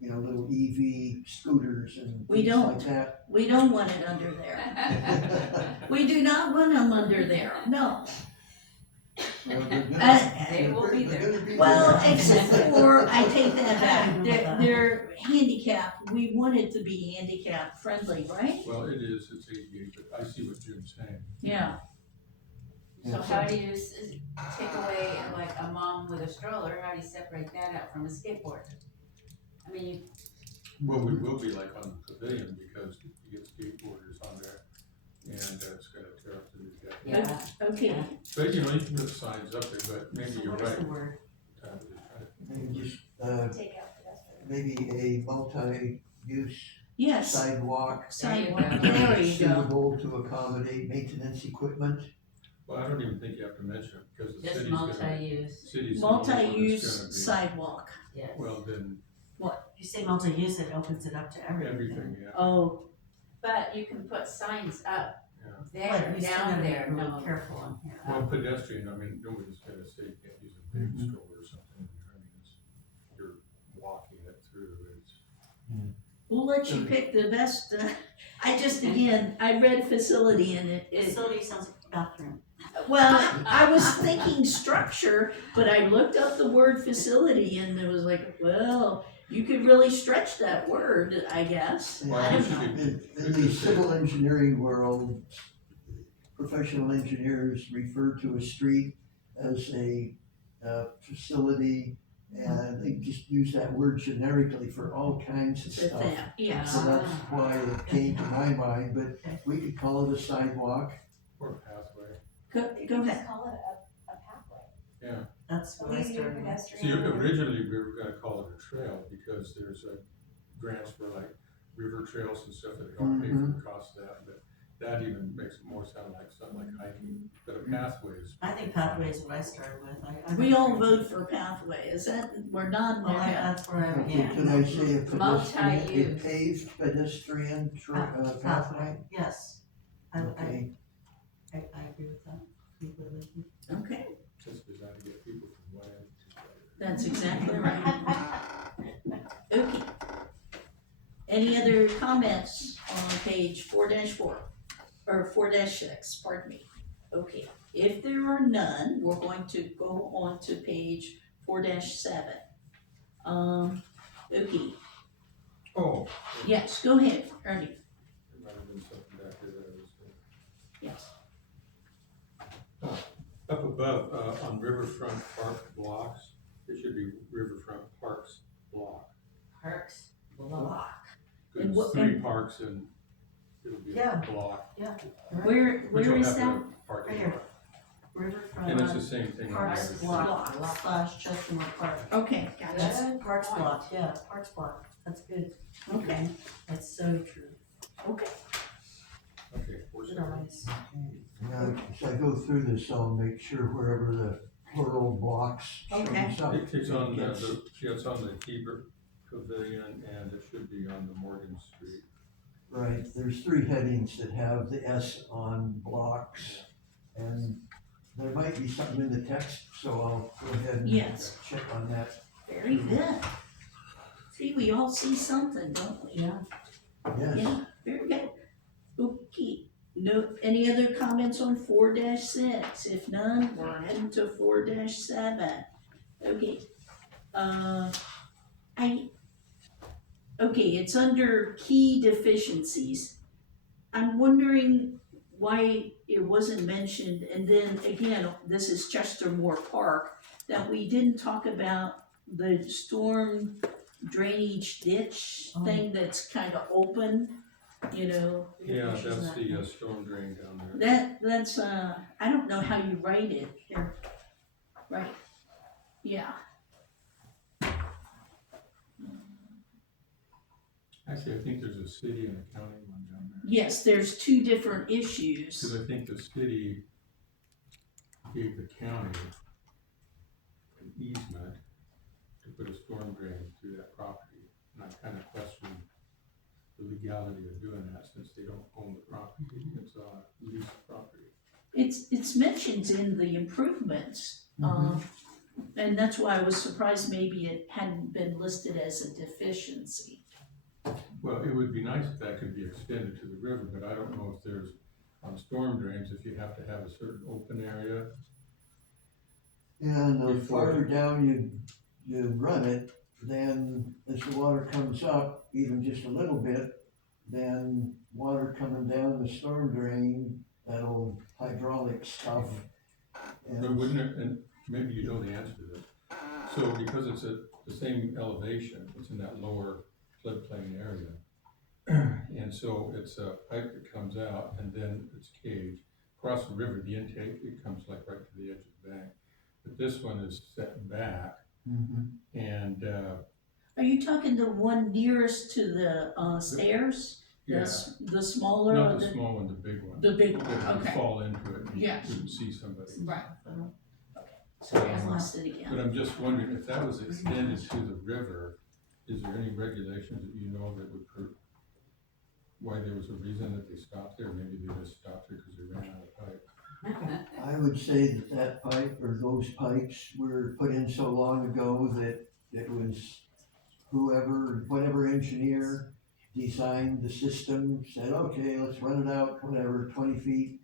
little EV scooters and We things like don't. that. We don't want it under there. We do not want them under there, no. Well, they're They will be they're there. gonna be Well, there. except for, I take that I back, agree with that. they're handicapped, we want it to be handicap friendly, right? Well, it is, it's ADA, but I see what Jim's saying. Yeah, So how do you take away like a mom with a stroller, how do you separate that out from a skateboard? I mean, you, Well, we will be like on the pavilion, because you get skateboarders on there, and it's gonna tear up the new deck. yeah, okay, But, you can put signs up there, but maybe So you're what is right. the word? Maybe just, Take out pedestrian. maybe a multi-use yes, sidewalk sidewalk, go. there you go. suitable to accommodate maintenance equipment. Well, I don't even think you have to mention it, because the just city's gonna, multi-use, city's the only one that's Multi-use gonna sidewalk, yes. be, well, then, If you say multi-use, it opens it up to everything. everything, yeah. oh, But you can put signs up Yeah. there, But you still down gotta be there, really no. careful on here. Well, pedestrian, I mean, nobody's gonna say you can't use a big Mhm. stroller or something in there, I mean, you're walking it through, it's. we'll let you pick the best, I read facility and it, Facility sounds like a bathroom. well, I was thinking structure, but I looked up the word facility and it was like, well, you could really stretch that word, I guess. Well, I it don't should know. be- In the civil engineering world, professional engineers refer to a street as a facility, and they just use that word generically for all kinds of But stuff. that, yes, So that's why it came to my mind, but we could call it a sidewalk. Or pathway, go You can ahead. just call it a pathway. yeah. That's So what I maybe your started with. See, pedestrian. originally, we were gonna call it a trail, because there's grants for like river trails and stuff that they don't pay for the cost of that, but that even makes it more sound like something like hiking, but a pathway is. I think pathway is what I started with. I We all vote for pathway, is that, we're nodding Well, our head. that's where I Okay, began. could I say a pedestrian, a Multi-use. paved pedestrian pathway? Yes. I Okay, agree with that completely. Okay, Just designed to get people from one end to the other. that's exactly right. Okay. Any other comments on page 4-4, or 4-6, pardon me? Okay, if there are none, we're going to go on to page 4-7. Okay, Oh. yes, go ahead, Ernie, There might have been something back there that I was. yes. Up above, on Riverfront Park blocks, it should be Riverfront Parks block. Parks block. And Cause what- it's 3 parks and it'll be a Yeah. block. Where which will is have that? a parking Right here. lot. Riverfront. And it's the same thing on Parks Riverfront. block / Chestermore Park. Okay, gotcha, Good Parks point. block, yeah, Parks block. That's good. okay, That's so true. okay. Okay, 4-7. Otherwise, Now, as I go through this, I'll make sure wherever the plural blocks Okay. shows up. It's on it gets- it's on the Hebert Pavilion, and it should be on the Morgan Street. Right, there's three headings that have the S on blocks, and there might be something in the text, so I'll go ahead and Yes. check on that. Very good. See, we all see something, don't we? yeah, Yes, Yeah, very good. Okay, no, any other comments on 4-6? If none, we're heading to 4-7. Okay, okay, it's under key deficiencies. I'm wondering why it wasn't mentioned, and then again, this is Chestermore Park, that we didn't talk about the storm drainage ditch thing that's kind of open, you know. Yeah, pictures of that's that. the storm drain down there. That's, I don't know how you write it here. Right, yeah, Actually, I think there's a city and a county one down there. yes, there's two different issues. Because I think the city gave the county an easement to put a storm drain through that property. And I kind of question the legality of doing that since they don't own the property, it's leased property. It's mentioned in the improvements, and that's why I was surprised maybe it hadn't been listed as a deficiency. Well, it would be nice if that could be extended to the river, but I don't know if there's, on storm drains, if you have to have a certain open area. yeah, and the Before- farther down you run it, then as the water comes up, even just a little bit, then water coming down the storm drain, that old hydraulic stuff. But And wouldn't it, and maybe you know the answer to this. So because it's at the same elevation, it's in that lower floodplain area. And so it's a pipe that comes out and then it's caged. Across the river, the intake, it comes like right to the edge of the bank. But this one is set back and, Are you talking the one nearest to the stairs? yeah, The smaller not or the the, small one, the big one. the big one, That would okay. fall into it and you Yes. couldn't see somebody. Right, okay, sorry, I lost it But again. I'm just wondering, if that was extended to the river, is there any regulations that you know that would why there was a reason that they stopped there? Maybe they just stopped there because they ran out of pipe. I would say that that pipe or those pipes were put in so long ago that it was whatever engineer designed the system, said, okay, let's run it out, whatever, 20 feet.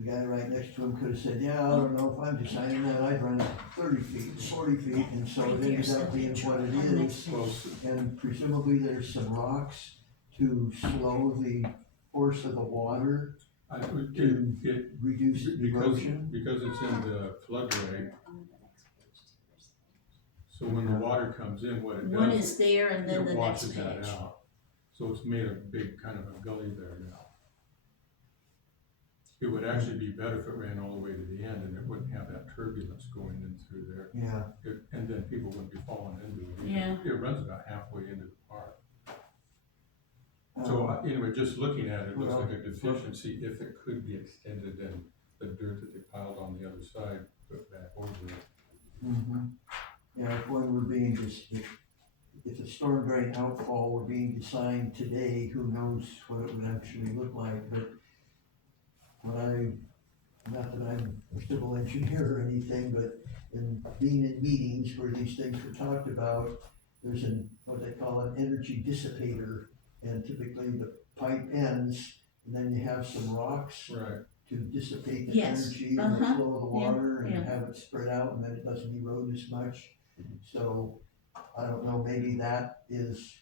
The guy right next to him could have said, yeah, I don't know, if I'm designing that, I'd run it 30 feet, 40 feet, and so it ended up being what it is. Close, And presumably there's some rocks to slow the force of the water, I would, To it, reduce because erosion. it's in the floodway, so when the water comes in, what it One does, is there and then the it next washes that page. out. So it's made a big kind of a gully there now. It would actually be better if it ran all the way to the end and it wouldn't have that turbulence going in through there. Yeah, And then people wouldn't be falling into it. Yeah. It runs about halfway into the park. So anyway, just looking at it, it looks like a deficiency if it could be extended and the dirt that they piled on the other side put back over it. Yeah, if one were being if the storm drain outfall were being designed today, who knows what it would actually look like, but not that I'm a civil engineer or anything, but in being in meetings where these things were talked about, there's what they call an energy dissipator, and typically the pipe ends, and then you have some rocks Right. to dissipate the Yes, energy and the uh-huh, flow of the yeah, water and yeah. have it spread out, and then it doesn't erode as much. So, I don't know, maybe that is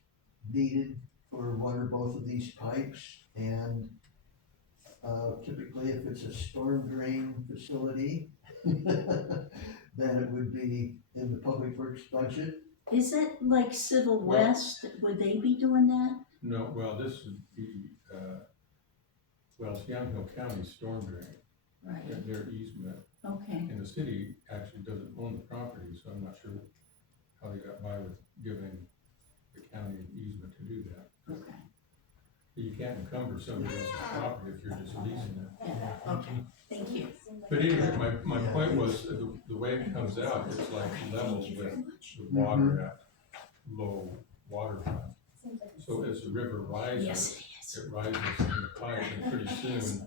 needed for one or both of these pipes, and typically if it's a storm drain facility, then it would be in the public works budget. Is it like Civil Well- West, would they be doing that? No, well, this would be, it's Yamhill County storm drain, Right, their easement. okay, And the city actually doesn't own the property, so I'm not sure how they got by with giving the county an easement to do that. okay. You can't encumber somebody else's property if you're just leasing it. Yeah, okay, thank you. But anyway, my point was, the way it comes out, it's like level Thank you with very much. the water at low water time. Seems like So as the river rises, Yes, yes. it rises in the pipe, and pretty soon,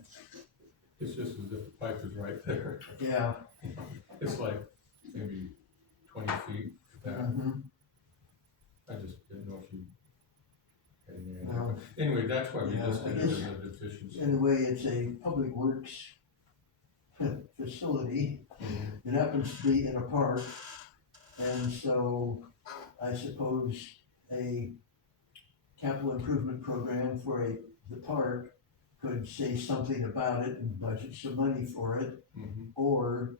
it's just as if the pipe is right there. Yeah. It's like maybe 20 feet back. Mhm. I just didn't know if you had any idea. No. But anyway, that's why we Yeah, listed I it as guess a deficiency. In a way, it's a public works facility. It happens to be in a park, and so I suppose a capital improvement program for the park could say something about it and budget some money for it, Mhm. or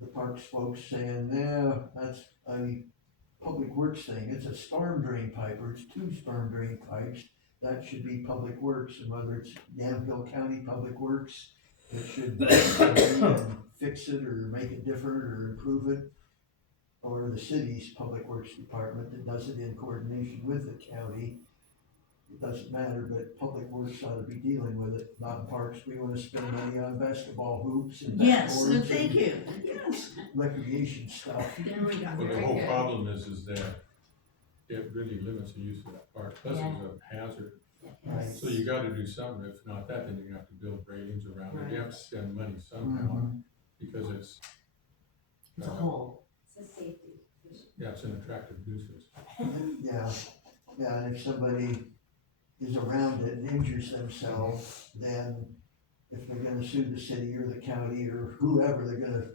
the parks folks saying, yeah, that's a public works thing, it's a storm drain pipe, or it's two storm drain pipes, that should be public works, and whether it's Yamhill County Public Works, it should fix it or make it different or improve it, or the city's public works department that does it in coordination with the county. It doesn't matter, but public works ought to be dealing with it, not parks. We wanna spend money on basketball hoops and Yes, so backboards thank and you, yes, recreation stuff. there we go. Well, the Very whole good. problem is that it really limits the use of that park, plus it's a hazard. Right. So you gotta do something, if not that, then you have to build gradings around it, you have to spend money somehow, Mhm. because it's, It's a whole. it's a safety issue. yeah, it's an attractive nuisance. Yeah, yeah, and if somebody is around it and injures themselves, then if they're gonna sue the city or the county or whoever, they're gonna,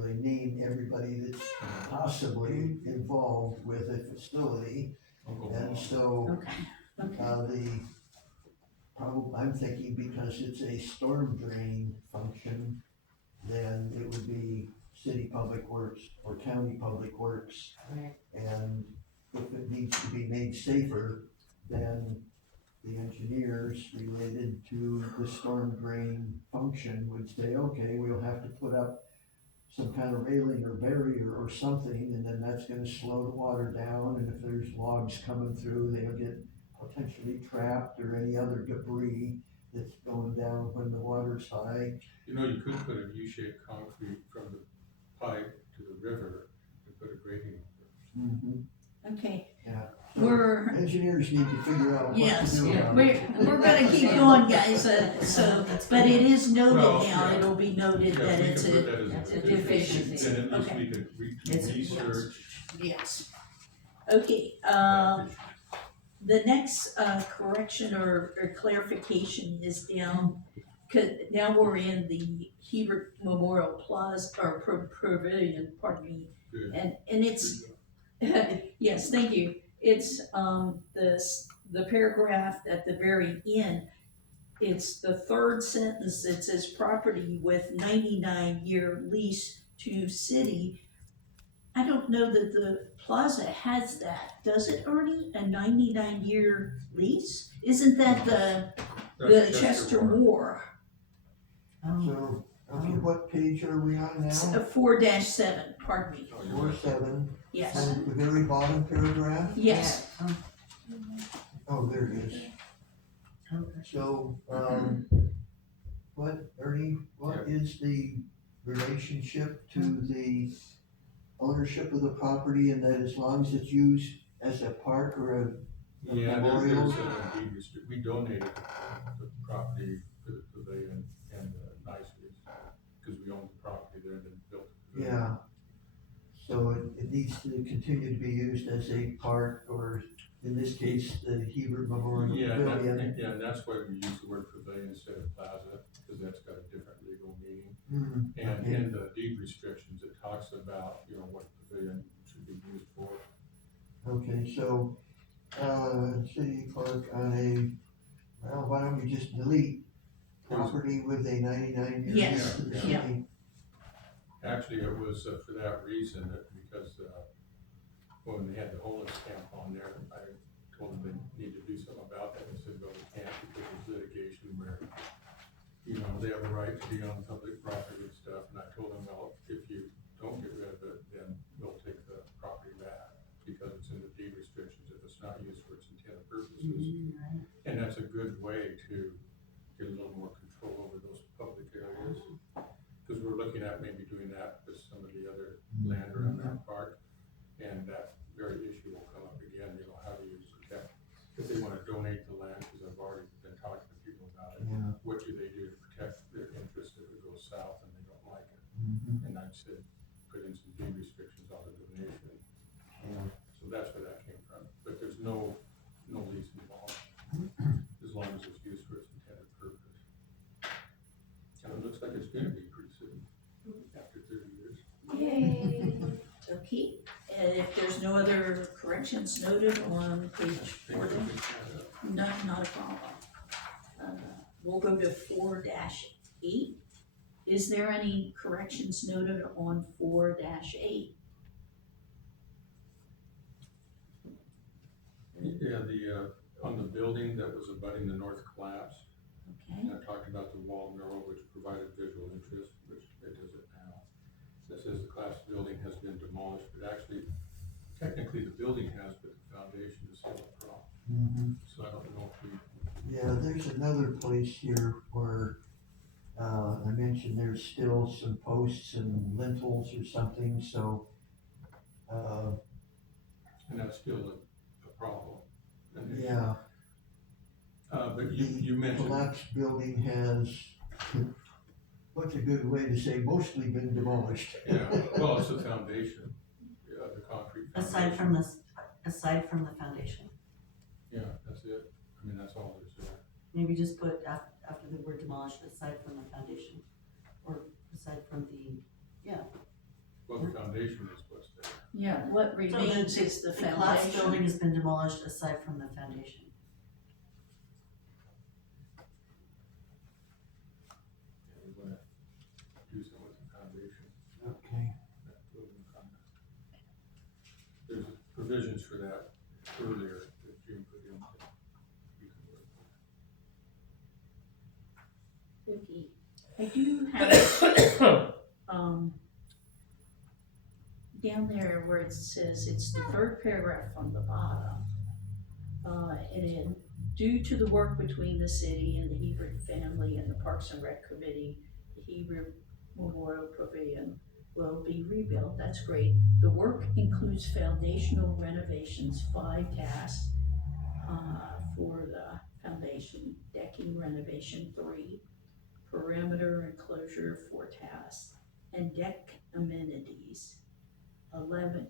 they name everybody that's possibly involved with a facility. Uncle And Bob. so, Okay, okay, I'm thinking because it's a storm drain function, then it would be city public works or county public works. Right. And if it needs to be made safer, then the engineers related to the storm drain function would say, okay, we'll have to put up some kind of railing or barrier or something, and then that's gonna slow the water down, and if there's logs coming through, they'll get potentially trapped or any other debris that's going down when the water's high. You know, you could put a U-shaped concrete from the pipe to the river and put a grading over Mm-hmm. okay. Yeah. We're, Engineers need to figure out what to yes, do about we're, it. we're gonna keep going, guys, so, but it is noted Well, now, yeah. it'll be noted it. Yeah, that we it's could put a, that as a a deficiency, deficiency. then at least Okay. we could It's a- research yes. Okay, that issue. the next, correction or clarification is down, cause now we're in the Hebert Memorial Plaza, or Pavilion, pardon me, Good. and it's, yes, thank you. It's, the paragraph at the very end, it's the third sentence that says property with 99-year lease to city. I don't know that the plaza has that, does it, Ernie? A 99-year lease? Isn't that the That's Chester Moore. Moore? Oh, So, okay, what page are we on now? 4-7, pardon me, Oh, you're right. 4-7, yes, and the very bottom paragraph? yes. Oh, there it is. okay. So, Ernie, what is the relationship to the ownership of the property, and that as long as it's used as a park or a Yeah, memorial? there's a deed we donated the property for the pavilion and the niceties, because we own the property there and then built the pavilion. Yeah. So it needs to continue to be used as a park, or in this case, the Hebert Memorial Yeah, Pavilion. and that's why we use the word pavilion instead of plaza, because that's got a different legal meaning. Hmm, And okay. in the deed restrictions, it talks about, what the pavilion should be used for. Okay, so, city park on why don't we just delete property with a 99-year Yes, lease to the yeah. city? Actually, it was for that reason, because when they had the homeless camp on there, I told them they need to do something about that, and they said, well, we can't because there's litigation where, they have a right to be on public property and stuff, and I told them, well, if you don't get rid of it, then we'll take the property back, because it's in the deed restrictions if it's not used for its intended purposes. And that's good way to get a little more control over those public areas. Cause we're looking at maybe doing that with some of the other land around that park. And that very issue will come up again, how do you protect, if they wanna donate the land, cause I've already been talking to people about it. Yeah. What do they do to protect their interest if it goes south and they don't like it? Mhm. And I've said, put in some deed restrictions on the donation. Yeah. So that's where that came from, but there's no lease involved, as long as it's used for its intended purpose. And it looks like it's gonna be pretty soon, after 30 years. Yay. Okay, and if there's no other corrections noted on page Think 4, we can add up. no, not a problem. We'll go to 4-8. Is there any corrections noted on 4-8? Yeah, on the building that was abutting the north collapse, Okay, and I talked about the wall mural, which provided visual interest, which it doesn't now. That says the collapsed building has been demolished, but actually, technically, the building has, but the foundation is still a problem. Mhm. So I don't know if we, Yeah, there's another place here where, I mentioned there's still some posts and lintels or something, so, and that's still a problem. an issue. yeah. But you mentioned, Collapsed building has, what's a good way to say, mostly been demolished. yeah, well, it's the foundation, the concrete foundation. Aside from the foundation, Yeah, that's it. I mean, that's all there's there. maybe just put after the word demolished, aside from the foundation, or aside from the, Well, the foundation is what's there. yeah, what remains is the the collapsed building foundation. has been demolished aside from the foundation. And we wanna do something with the foundation. Okay. That building concept. There's provisions for that earlier that Jim put in that you can work with. Okay, I do have, down there where it says, it's the third paragraph from the bottom. And in, due to the work between the city and the Hebert family and the Parks and Rec Committee, the Hebert Memorial Pavilion will be rebuilt, that's great. The work includes foundational renovations, 5 tasks, for the foundation, decking renovation 3, perimeter enclosure 4 tasks, and deck amenities 11.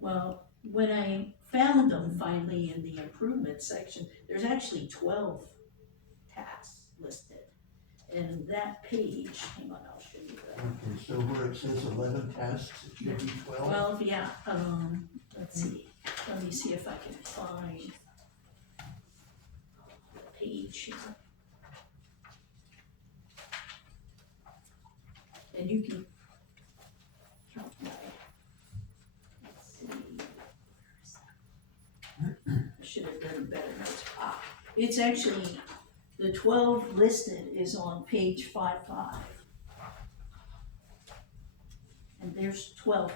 Well, when I found them finally in the improvement section, there's actually 12 tasks listed. And that page, hang on, I'll show you that. Okay, so where it says 11 tasks, it should be 12? 12, yeah, let's see, let me see if I can find the page here. And you can count my, let's see. I should have done better notes. It's actually, the 12 listed is on page 5. And there's 12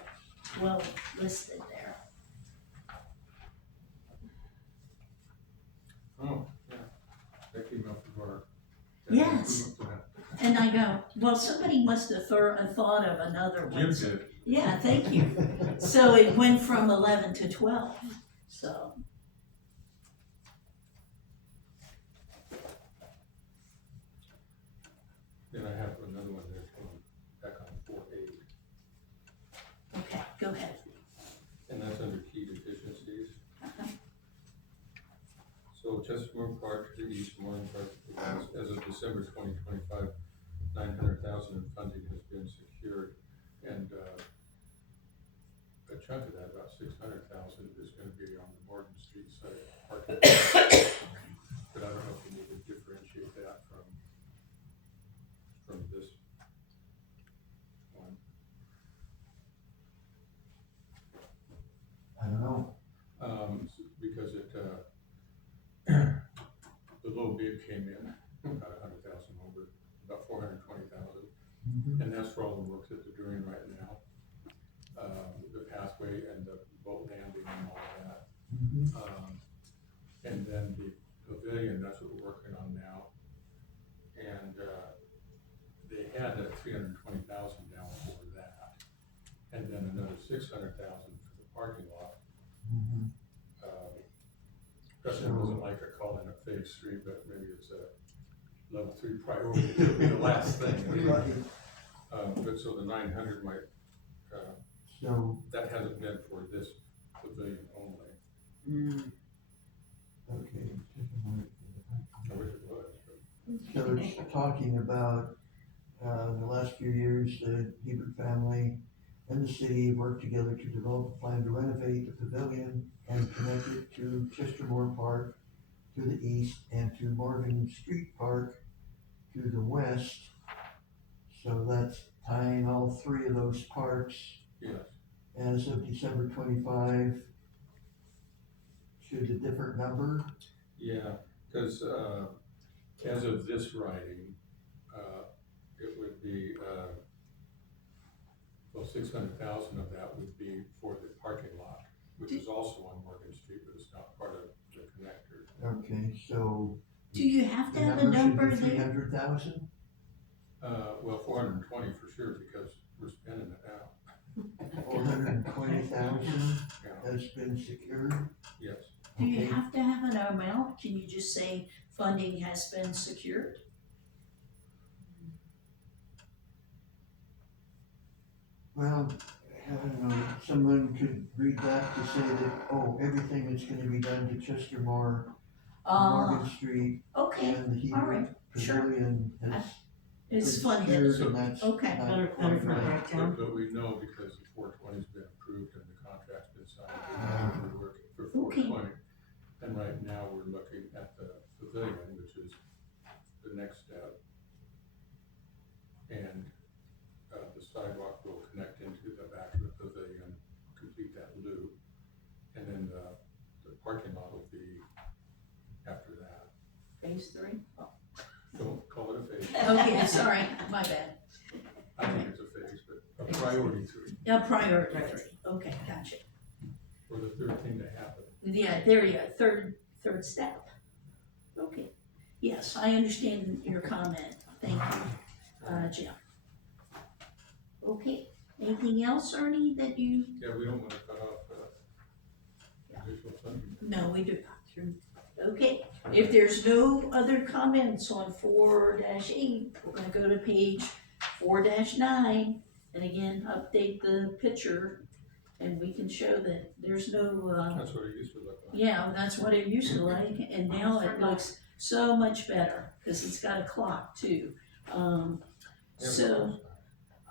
listed there. Oh, yeah, that came up with our. Yes. improvement plan. And I go, well, somebody must have thought of another one. Jim did. Yeah, thank you. So it went from 11 to 12, so. Then I have another one there, back on 4A, Okay, go ahead. and that's under key deficiencies. Uh-huh. So Chesapeake Park to the east, Moreland Park to the west, as of December 2025, 900,000 in funding has been secured, and a chunk of that, about 600,000, is going to be on the Morgan Street side parking. But I don't know if you need to differentiate that from this one. I don't know. Because the low bid came in about 100,000 over, about 420,000. Mhm. And that's for all the work that they're doing right now. The pathway and the boat landing and all of that. Mhm. And then the pavilion, that's what we're working on now. And, they had that 320,000 down for that. And then another 600,000 for the parking lot. Mhm. Preston doesn't like to call it a phase 3, but maybe it's a level 3 priority, it'll be the last thing. Right. But so the 900 might, So, that hasn't been for this pavilion only. okay. I wish it was, but So it's talking about, in the last few years, the Hebert family and the city worked together to develop a plan to renovate the pavilion and connect it to Chestermore Park to the east and to Morgan Street Park to the west. So that's tying all three of those parks yes, as of December 25. Should a different number? yeah, because, as of this writing, it would be, well, 600,000 of that would be for the parking lot, which is also on Morgan Street, but it's not part of the connector. Okay, so Do you have to the have a number number should be there? 300,000? Well, 420 for sure, because we're spending it now, 420,000 yeah, has been secured? yes. Do you Okay. have to have an amount? Can you just say funding has been secured? Well, I don't know, someone could read that to say that, oh, everything that's gonna be done to Chestermore, Morgan Street, Okay, and the all right, Hebert sure. Pavilion has it's been funded, secured, and that's Okay. not Better quite for right. breakdown. But we know because the 420's been approved and the contract's been signed, we're working for 420. And right now, we're looking at the pavilion, which is the next step. And, the sidewalk will connect into the back of the pavilion, complete that loop. And then the parking lot will be after that. phase 3? Don't call it a phase, Okay, sorry, my bad. I think it's a phase, but a priority 3, Yeah, priority 3, okay, gotcha. for the third thing to happen. Yeah, there you go, third step. Okay, yes, I understand your comment, thank you, Jim. Okay, anything else, Ernie, that you, Yeah, we don't want to cut off, additional funding. no, we do not. Okay, if there's no other comments on 4-8, we're gonna go to page 4-9, and again, update the picture, and we can show that there's no, That's what it used to look like. yeah, that's what it used to like, and now it looks so much better, cause it's got a clock too. So,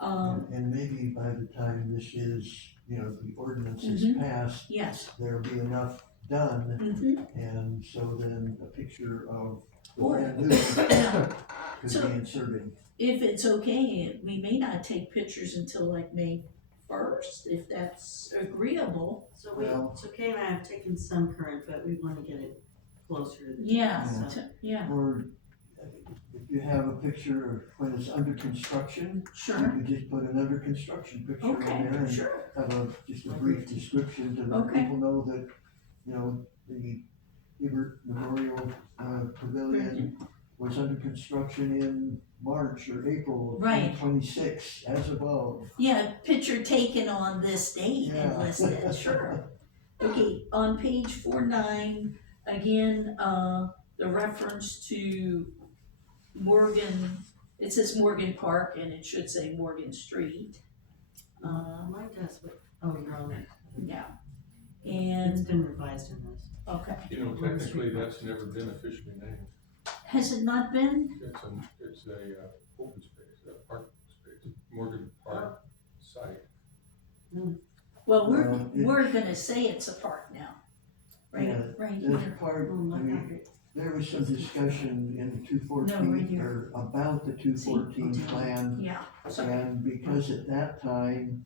And maybe by the time this is, the ordinance is Mhm. passed, yes, there'll be enough done, mm-hmm, and so then a picture of the Or- brand new now, could So- be inserted. if it's okay, we may not take pictures until like May 1st, if that's agreeable. So Well- so Kay and I have taken some current, but we wanna get it closer to the. Yeah, So- yeah, Or if you have a picture of when it's under construction, you sure, could just put an under construction picture on there okay, and sure, have just a brief description to let Okay. people know that, the Hebert Memorial Pavilion was under construction in March or April of Right. 2026 as above. yeah, picture taken on this date and Yeah. listed, sure. Okay, on page 4-9, again, the reference to Morgan, it says Morgan Park and it should say Morgan Street. Mine does, but, oh, you're on it. Yeah, It's and, been revised in this. okay, Technically, that's never been officially named. has it not been? It's a open space, a park space, Morgan Park site. Well, Well, we're gonna say it's a park now, Yeah, right This here. part, Oh, my I mean, there was some discussion in the two No, right fourteen, here. or about the 214 See? plan. Yeah, sorry, And because at that time,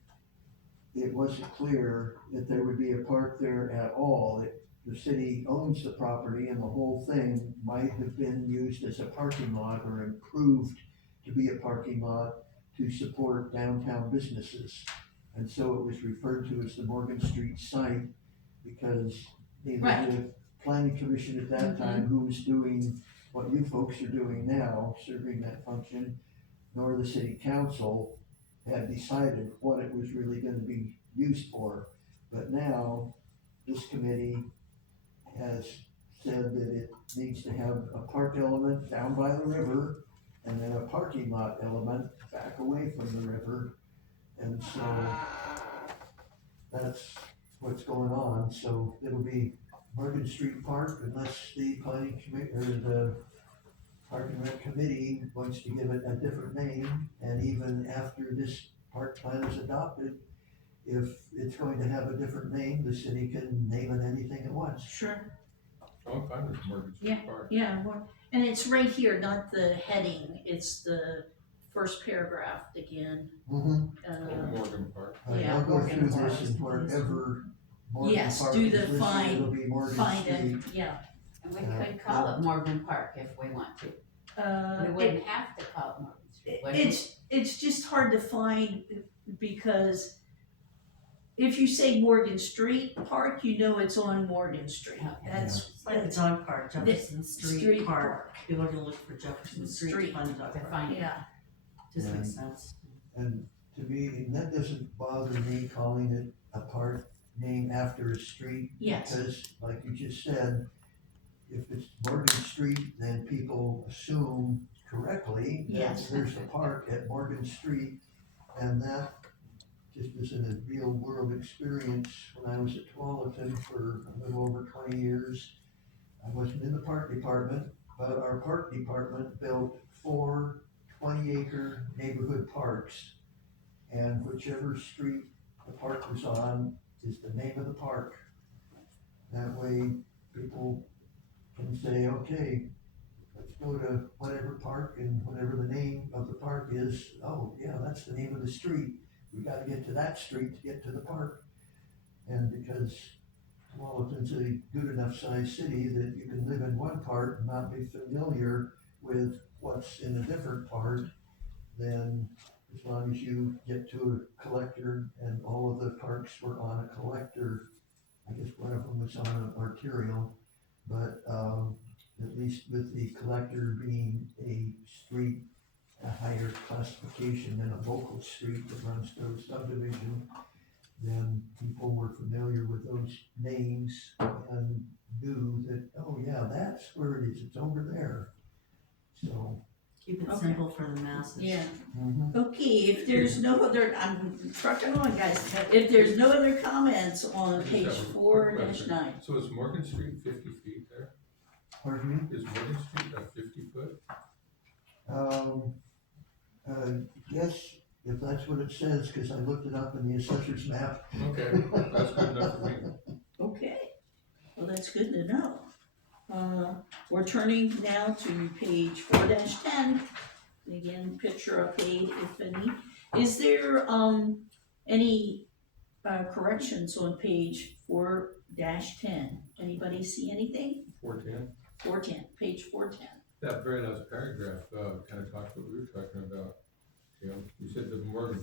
it wasn't clear that there would be a park there at all. The city owns the property and the whole thing might have been used as a parking lot or improved to be a parking lot to support downtown businesses. And so it was referred to as the Morgan Street site because neither Right. the planning commission at that time who was doing what you folks are doing now, serving that function, nor the city council had decided what it was really gonna be used for. But now, this committee has said that it needs to have a park element down by the river, and then a parking lot element back away from the river. And so, that's what's going on, so it'll be Morgan Street Park unless the planning commit, or the Park and Rec Committee wants to give it a different name. And even after this park plan is adopted, if it's going to have a different name, the city can name it anything it wants. Sure. I'm fine with Morgan Street Park. Yeah, and it's right here, not the heading, it's the first paragraph again. Mm-hmm. Morgan Park. Yeah, I'll go Morgan through Park. this and wherever Morgan Yes, Park do is the listed, find- it'll be Morgan Find Street. it, yeah. And we could call it Morgan Park if we want to. We It- wouldn't have to call it Morgan Street, would we? It's just hard to find because if you say Morgan Street Park, you know it's on Morgan Street. Okay. That's, It's like the dog park, Jefferson Street Street Park. People are gonna look for Jefferson Street Street to find the dog To park. find it. yeah, Just Yeah. makes sense. And to me, that doesn't bother me calling it a park named after a street. Yes. Because, like you just said, if it's Morgan Street, then people assume correctly that Yes. there's a park at Morgan Street. And that just isn't a real world experience. When I was at Tualatin for a little over 20 years, I wasn't in the park department, but our park department built 4 20-acre neighborhood parks. And whichever street the park was on is the name of the park. That way, people can say, okay, let's go to whatever park, and whatever the name of the park is, oh, yeah, that's the name of the street. We gotta get to that street to get to the park. And because Tualatin's a good enough sized city that you can live in one part and not be familiar with what's in a different part, then as long as you get to a collector, and all of the parks were on a collector, I guess one of them was on an arterial, but at least with the collector being a street, a higher classification than a local street that runs through a subdivision, then people were familiar with those names and knew that, oh yeah, that's where it is, it's over there. So. Keep it Okay. simple for the masses. yeah. Mhm. Okay, if there's no other, I'm trucking on, guys. If there's no other comments on I just page have a quick 4-9. question. So is Morgan Street 50 feet there? Pardon me? Is Morgan Street a 50 foot? Yes, if that's what it says, cause I looked it up in the assessor's map. Okay, that's good enough for me. Okay, well, that's good to know. We're turning now to page 4-10. Again, picture update, if any. Is there, any, corrections on page 4-10? Anybody see anything? 410. 410, page 410. That very last paragraph, kind of talks what we were talking about. You said the Morgan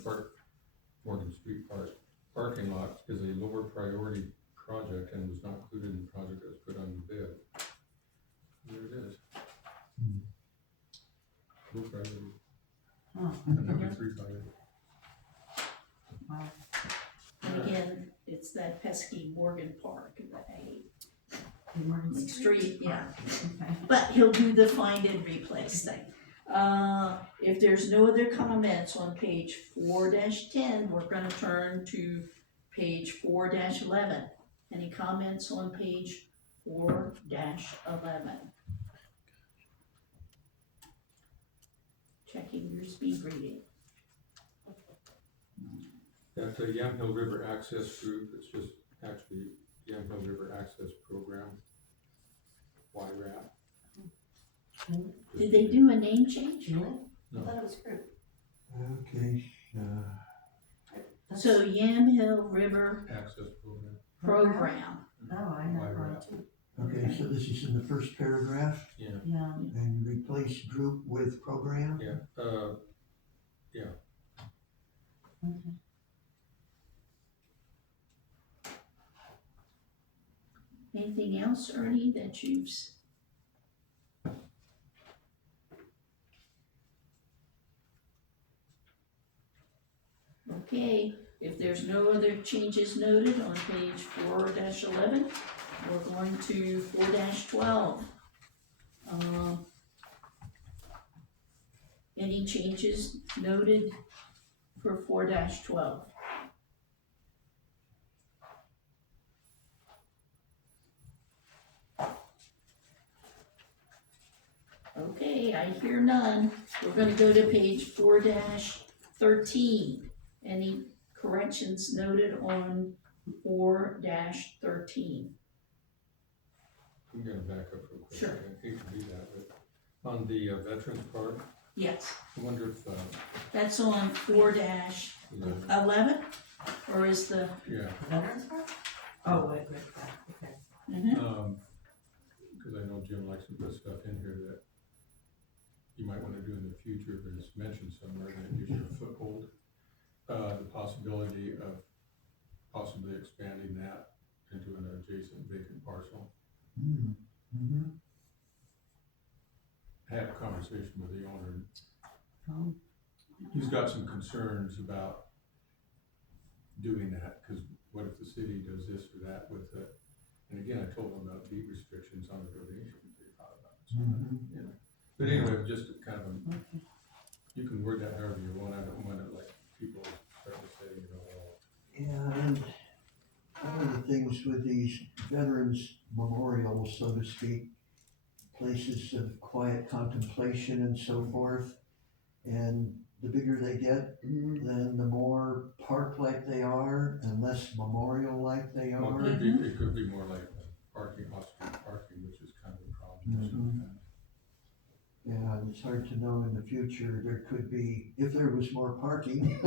Street Park parking lot is a lower priority project and was not included in the project that was put on the bid. There it is. Low priority. Huh. And number 3 priority. Wow. And again, it's that pesky Morgan Park that I hate. Morgan Street, yeah. Okay. But he'll do the find and replace thing. If there's no other comments on page 4-10, we're gonna turn to page 4-11. Any comments on page 4-11? Checking your speed reading. That Yamhill River Access Group, it's just actually Yamhill River Access Program. YRAP. Did they do a name change? Really? I thought it was group. Okay, So Yamhill River Access Program. Program. Oh, I have one too. okay, so this is in the first paragraph, Yeah, Yeah. and you replace group with program? yeah, Okay. Anything else, Ernie, that you've? Okay, if there's no other changes noted on page 4-11, we're going to 4-12. Any changes noted for 4-12? Okay, I hear none. We're gonna go to page 4-13. Any corrections noted on 4-13? I'm gonna back up real quick. Sure. I hate to do that, but on the Veterans Park, Yes, I wonder if, that's on 4-11, or is the, yeah, Veterans Park? Oh, wait, okay. cause I know Jim likes to put stuff in here that you might wanna do in the future, but it's mentioned somewhere, that it gives you a foothold. The possibility of possibly expanding that into an adjacent vacant parcel. Mm-hmm. I had a conversation with the owner, Oh. he's got some concerns about doing that, cause what if the city does this or that with it? And again, I told him about deed restrictions on the donation, they thought about it, so, you know. But anyway, just kind of, you can word that however you want, I don't want it like people start to say, you know, well, Yeah, and one of the things with these veterans memorials, so to speak, places of quiet contemplation and so forth, and the bigger they get, then the more park-like they are and less memorial-like they well, are. it could be more like parking, off-street parking, which is kind of a problem sometimes. Yeah, and it's hard to know in the future, there could be, if there was more parking,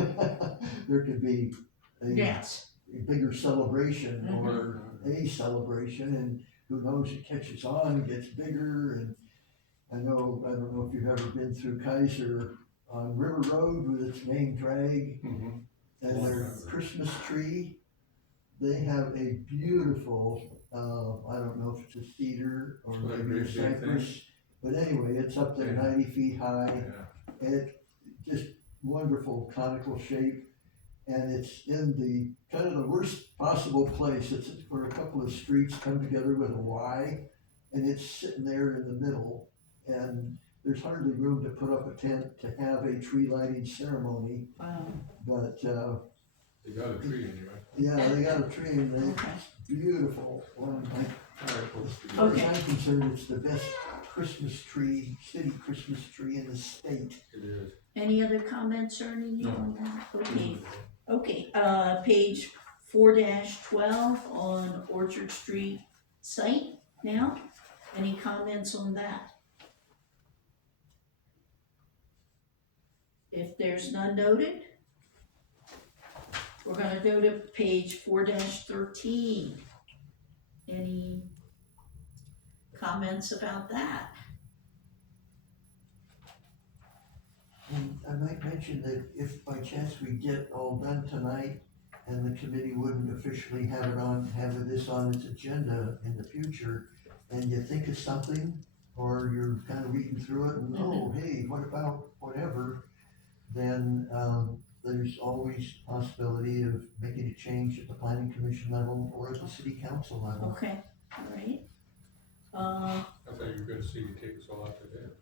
there could be a yes, bigger celebration or a celebration, and who knows, it catches on, gets bigger, and I don't know if you've ever been through Kaiser on River Road with its main drag Mhm. and their Christmas tree. They have a beautiful, I don't know if it's a cedar or Like maybe a great big cypress, but anyway, it's up there Yeah. 90 feet high. Yeah, It just wonderful conical shape, and it's in the kind of the worst possible place. It's where a couple of streets come together with a Y, and it's sitting there in the middle, and there's hardly room to put up a tent to have a tree lighting ceremony, wow, but they got a tree anyway. yeah, they got a tree and okay, it's beautiful. Well, All right, folks. as far as Okay. I'm concerned, it's the best Christmas tree, city Christmas tree in the state. It is. any other comments, Ernie, No. on that? Okay, page 4-12 on Orchard Street site now, any comments on that? If there's none noted, we're gonna go to page 4-13. Any comments about that? And I might mention that if by chance we get all done tonight and the committee wouldn't officially have this on its agenda in the future, and you think of something, or you're kind of reading through it and, oh, hey, what about whatever, then, there's always possibility of making a change at the planning commission level or at the city council level. Okay, all right. I thought you were gonna see you take us all out to dinner.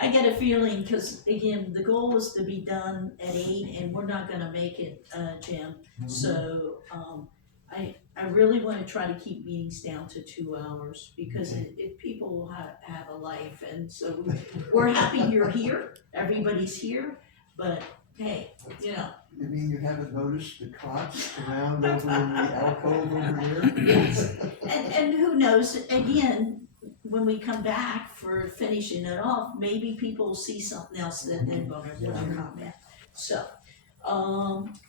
I get a feeling, cause again, the goal was to be done at 8 and we're not gonna make it, Jim. So, I really wanna try to keep meetings down to 2 hours because people have a life, and so we're happy you're here, everybody's here, but hey, you know. You mean you haven't noticed the cots around over in the alcove over there? Yes. And who knows, again, when we come back for finishing it off, maybe people will see something else that they're gonna comment. So,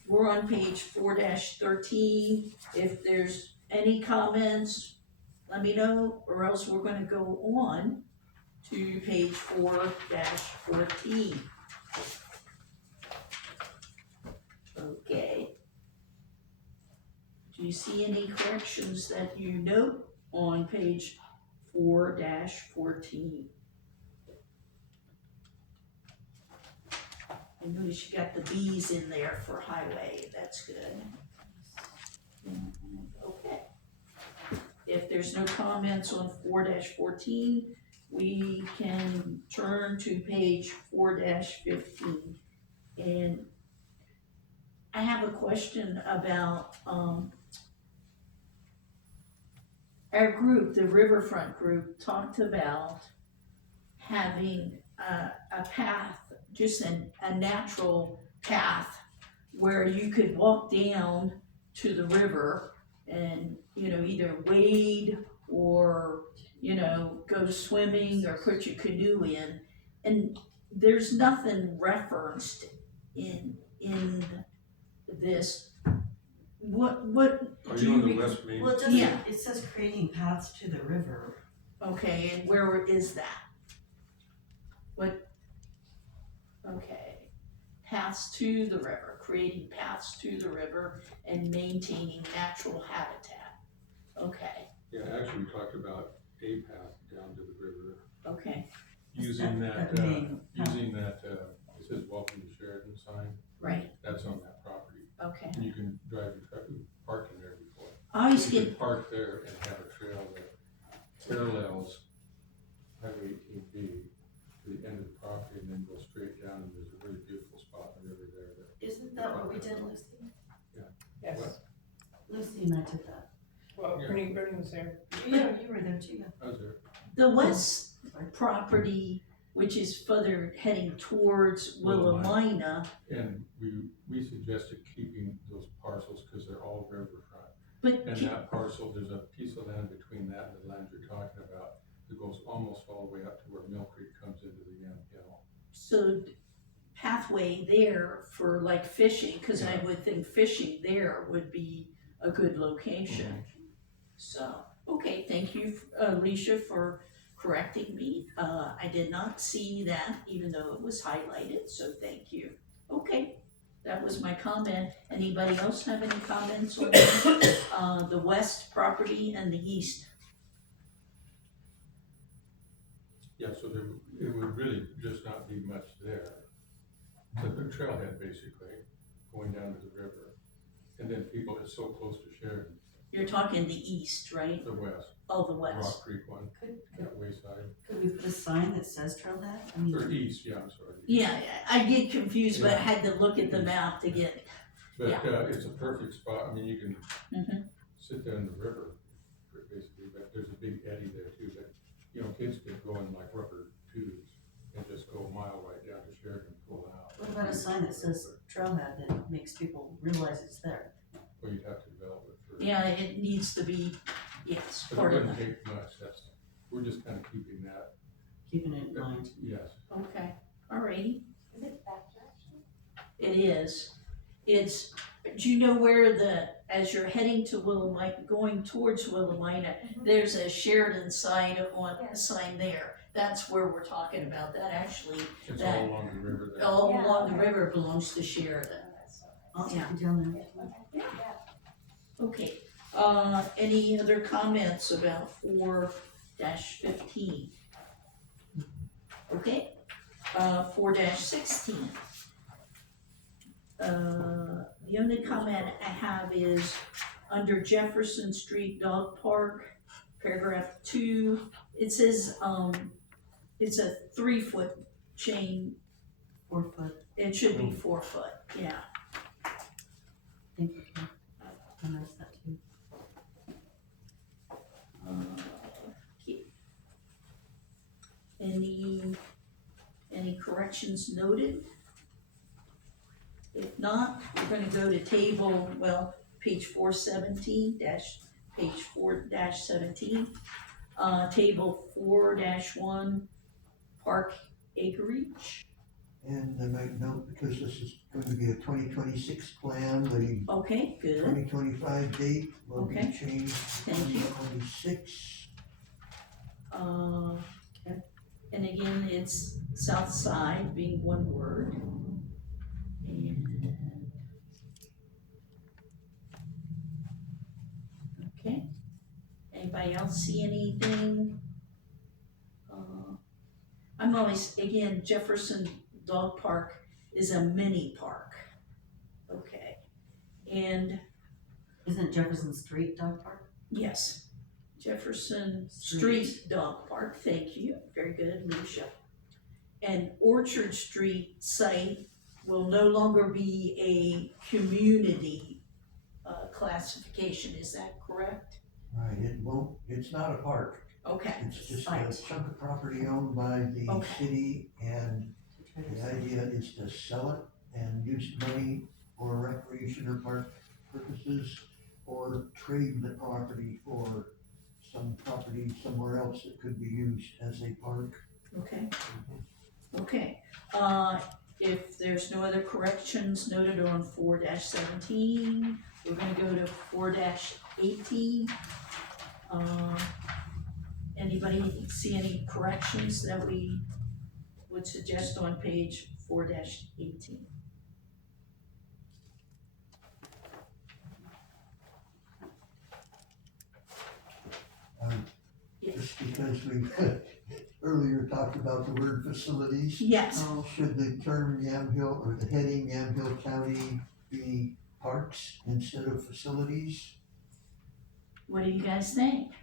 we're on page 4-13, if there's any comments, let me know, or else we're gonna go on to page 4-14. Okay. Do you see any corrections that you note on page 4-14? I notice you got the B's in there for highway, that's good. Okay. If there's no comments on 4-14, we can turn to page 4-15. And I have a question about, our group, the Riverfront group, talked about having a path, just a natural path where you could walk down to the river and, either wade or, go swimming or put your canoe in. And there's nothing referenced in this. What Are do you on the you, West Main? Well, it doesn't, Yeah. it says creating paths to the river. okay, and where is that? What? Okay, paths to the river, creating paths to the river and maintaining natural habitat. Okay, Yeah, actually, we talked about a path down to the river, okay, using that, main path. it says welcome to Sheridan sign, right, that's on that property. okay. And you can drive your truck, you parked in there before. I always You get, can park there and have a trail that parallels Highway 18B to the end of the property and then go straight down, and there's a really beautiful spot in the river there that. Isn't that what we did, Lucy? Yes, What? Lucy and I did that. well, Yeah. Brittany was there. Yeah, you were there too, yeah. I was there. the west property, which is further heading towards Willamina, And we suggested keeping those parcels, cause they're all riverfront. but And that parcel, there's a piece of land between that and the land you're talking about, that goes almost all the way up to where Mill Creek comes into the end hill. so pathway there for like fishing, cause I Yeah. would think fishing there would be a good location. So, okay, thank you, Alicia, for correcting me. I did not see that, even though it was highlighted, so thank you. Okay, that was my comment. Anybody else have any comments on the west property and the east? Yeah, so there, it would really just not be much there. It's a trailhead basically, going down to the river. And then people, it's so close to Sheridan, You're talking the east, right? the west, Oh, the west. Rock Creek one, Could, that wayside, could we put a sign that says trailhead? I mean, or east, yeah, I'm sorry. Yeah, I get confused, but I had to look at the map to get, But, yeah. it's a perfect spot, I mean, you can Mhm. sit there in the river, basically, but there's a big eddy there too, that, kids could go in like rubber tubes and just go a mile right down to Sheridan and pull out. what about a sign that says trailhead that makes people realize it's there? Well, you'd have to develop it first. Yeah, it needs to be, yes, But it part of wouldn't that. take much, we're just kind of keeping that, Keeping it in mind. yes. Okay, alrighty. Is it that direction? It is. It's, do you know where as you're heading to Willamina, going towards Willamina, there's a Sheridan sign there. That's where we're talking about. That actually, It's That- all along the river there. all Yeah, along the okay. river belongs to Sheridan. Oh, that's so I'll take Yeah. you down there. nice. Yeah. Okay, any other comments about 4-15? Okay, 4-16. The only comment I have is under Jefferson Street Dog Park, paragraph 2, it says, it's a 3-foot chain, 4 foot. it should be 4 foot, yeah. Thank you. Kim. I noticed that too. Okay. Any corrections noted? If not, we're gonna go to page 417 page 4-17. Table 4-1, park acreage. And I might note, because this is going to be a 2026 plan, the Okay, good, 2025 date will be Okay. changed to Thank you. 2026. And again, it's south side being one word. And Anybody else see anything? I'm always, again, Jefferson Dog Park is a mini park. Okay, and Isn't Jefferson Street Dog Park? yes, Jefferson Street. Street Dog Park, thank you, very good, Lucia. And Orchard Street site will no longer be a community classification, is that correct? Right, it won't, it's not a park, Okay, it's just a Site. chunk of property owned by the Okay. city, and the idea is to sell it and use money for recreation or park purposes, or trade the property for some property somewhere else that could be used as a park. okay, okay. If there's no other corrections noted on 4-17, we're gonna go to 4-18. Anybody see any corrections that we would suggest on page 4-18? Yes. Just because we earlier talked about the word facilities, Yes, should the term Yamhill or the heading Yamhill County be parks instead of facilities? what do you guys think?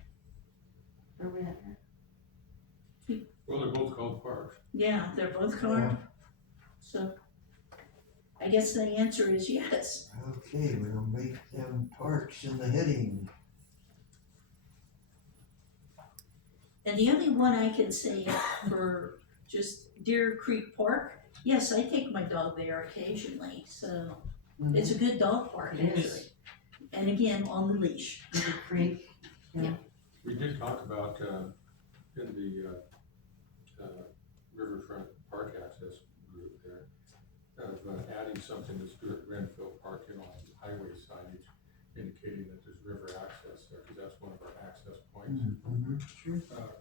Where we at here? Well, they're both called parks. Yeah, they're both correct, so I guess the answer is yes. Okay, we'll make them parks in the heading. And the only one I can say for just Deer Creek Park, yes, I take my dog there occasionally, so it's a good dog park, It is. actually. And again, on the leash. River Creek? We did talk about, in the, Riverfront Park Access group there, of adding something to Stuart Renfield Park, on highway signage indicating that there's river access there, because that's one of our access points,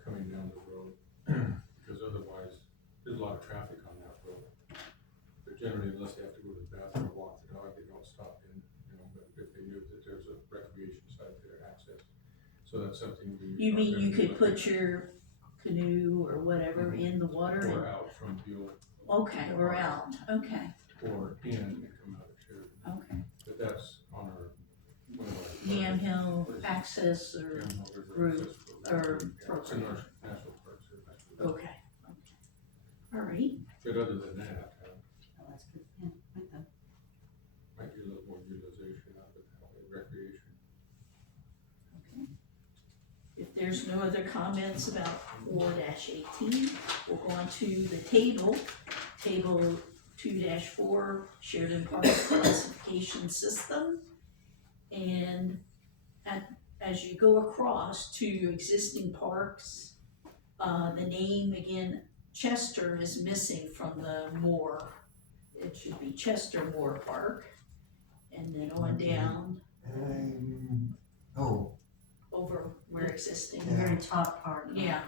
coming down the road. Because otherwise, there's a lot of traffic on that road. But generally, unless they have to go to the bathroom or walk the dog, they don't stop in, but if they knew that there's a recreation site there, access. So that's something we. You mean you could look put at. your canoe or whatever in the water? Or out from Buell. Okay, or out, okay, Or in and come out of Sheridan. okay. But that's on our, one of our. Yamhill Access or, Yamhill River group Access Program. or Yeah, it's in our National Park Service. okay, all right. But other than that, Oh, that's good, yeah, like that. might be a little more utilization of it, that way, recreation. If there's no other comments about 4-18, we'll go on to the table. Table 2-4, Sheridan Park Classification System. And as you go across to existing parks, the name again, Chester is missing from the Moore. It should be Chester Moore Park. And then on Okay. down Oh, over where existing. The very top part. Yeah,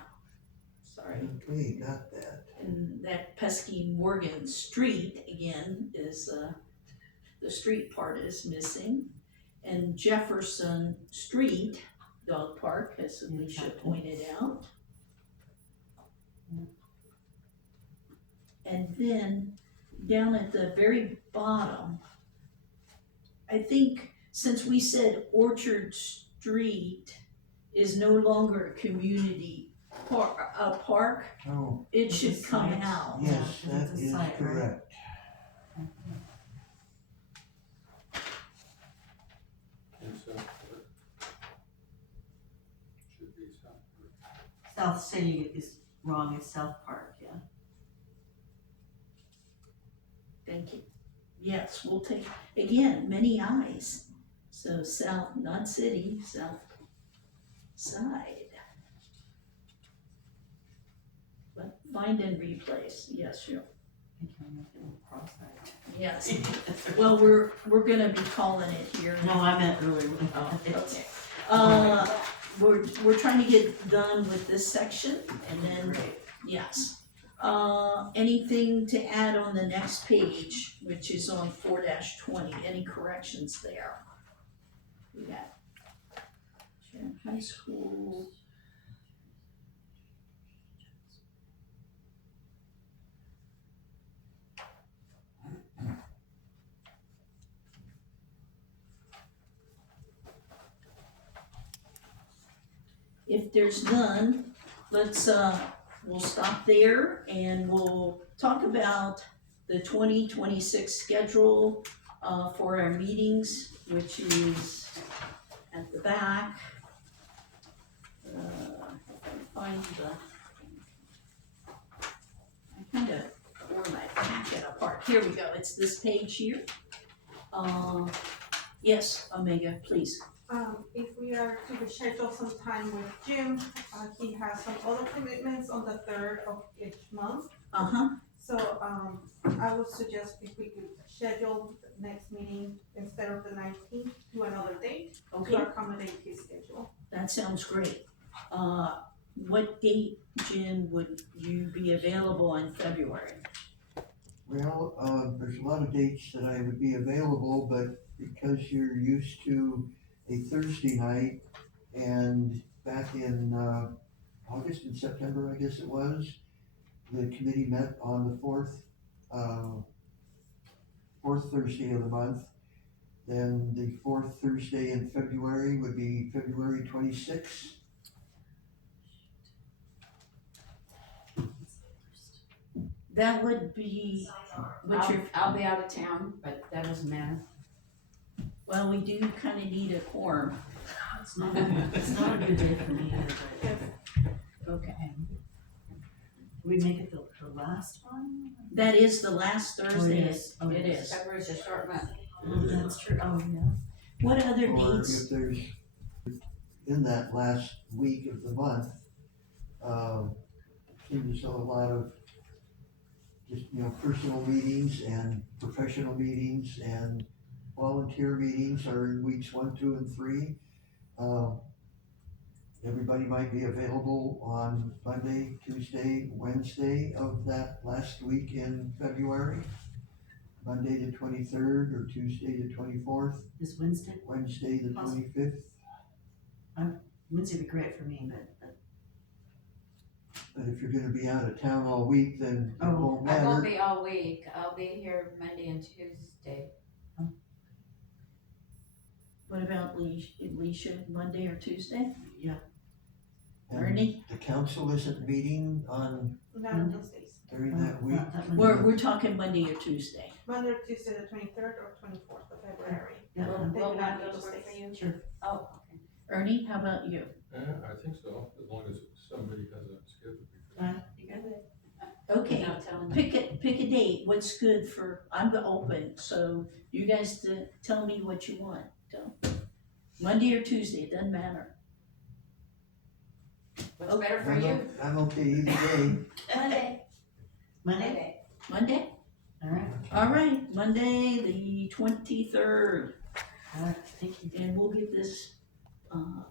sorry. okay, got that. And that pesky Morgan Street, again, is, the street part is missing. And Jefferson Street Dog Park, as Alicia pointed out. And then, down at the very bottom, I think since we said Orchard Street is no longer a community park, Oh, it It's a should come site. out. yes, Yeah, that it's a is site, right? correct. And Southport. Should be Southport. South City is wrong, it's South Park, yeah. Thank you. Yes, we'll take, again, many eyes. So south, not city, south side. But find and replace, yes, sure. I can't make it a cross-eyed. Yes. Well, we're gonna be calling it here. No, I meant really. Oh, okay. We're trying to get done with this section and then, yes. Anything to add on the next page, which is on 4-20, any corrections there? We got and high school. If there's none, let's, we'll stop there and we'll talk about the 2026 schedule, for our meetings, which is at the back. If I find I kind of tore my packet apart. Here we go, it's this page here. Yes, Omega, please. If we are to schedule some time with Jim, he has some other commitments on the 3rd of each month. Uh-huh, So, I would suggest if we could schedule the next meeting instead of the 19th to another date okay, to accommodate his schedule. that sounds great. What date, Jim, would you be available in February? Well, there's a lot of dates that I would be available, but because you're used to a Thursday night, and back in, August and September, I guess it was, the committee met on the fourth Thursday of the month. Then the fourth Thursday in February would be February 26th. That would be, what's your, I'll be out of town, but that doesn't matter. well, we do kind of need a quorum. It's not a good day for me either, but Okay. we make it the last one? That is the last Thursday, yes. Oh, it yes. is. February's a short month. That's true, oh, yeah. What other Or dates? if there's, in that last week of the month, seems a lot of just, personal meetings and professional meetings and volunteer meetings are in weeks 1, 2, and 3. Everybody might be available on Monday, Tuesday, Wednesday of that last week in February. Monday the 23rd or Tuesday the 24th, Is Wednesday? Wednesday the Awesome. 25th. Wednesday would be great for me, but But if you're gonna be out of town all week, then it Oh, won't I won't matter. be all week, I'll be here Monday and Tuesday. What about Alicia, Monday or Tuesday? yeah. And Ernie? the council isn't meeting on, Not on those days. during that week. That Monday. We're talking Monday or Tuesday. Monday or Tuesday, the 23rd or 24th of February. Yeah, They Will do one not of need those those work for days. you? Sure. Oh, okay. Ernie, how about you? I think so, as long as somebody has a schedule. You got it? Okay, Without telling me. pick a date, what's good for, I'm open, so you guys tell me what you want. Monday or Tuesday, it doesn't matter. What's better for you? I'm okay either day. Monday. Monday? Monday? Alright, All right, Monday, the 23rd, alright, thank you. and we'll get this,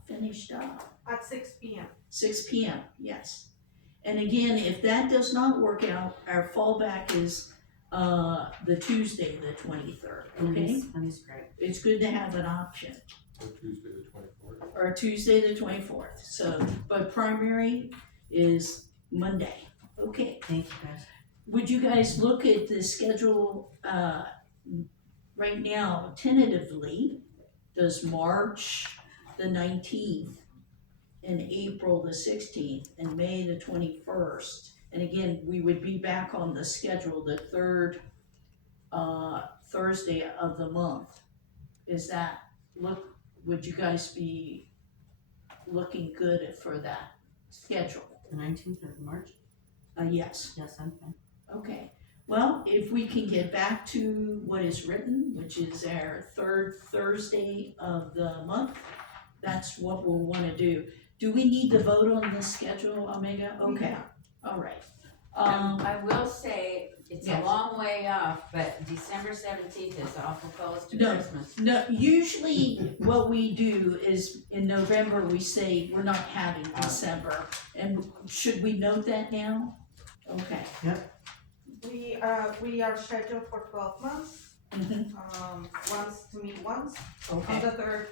finished up. At 6 p.m. 6 p.m., yes. And again, if that does not work out, our fallback is, the Tuesday, the 23rd, okay? Monday's great. It's good to have an option, Or Tuesday the 24th. or Tuesday, the 24th, so, but primary is Monday, okay? Thank you, guys. Would you guys look at the schedule, right now, tentatively, does March the 19th and April the 16th and May the 21st, and again, we would be back on the schedule the third, Thursday of the month. Is that, would you guys be looking good for that schedule? The 19th of March? Yes. Yes, I'm fine. Okay, well, if we can get back to what is written, which is our third Thursday of the month, that's what we'll wanna do. Do we need to vote on this schedule, Omega? Okay, all right. I will say, it's a yes. long way off, but December 17th is awful close to No. Christmas. No, usually what we do is in November, we say we're not having December. And should we note that now? Okay. We are scheduled for 12 months, Mhm. once to meet once on Okay, the third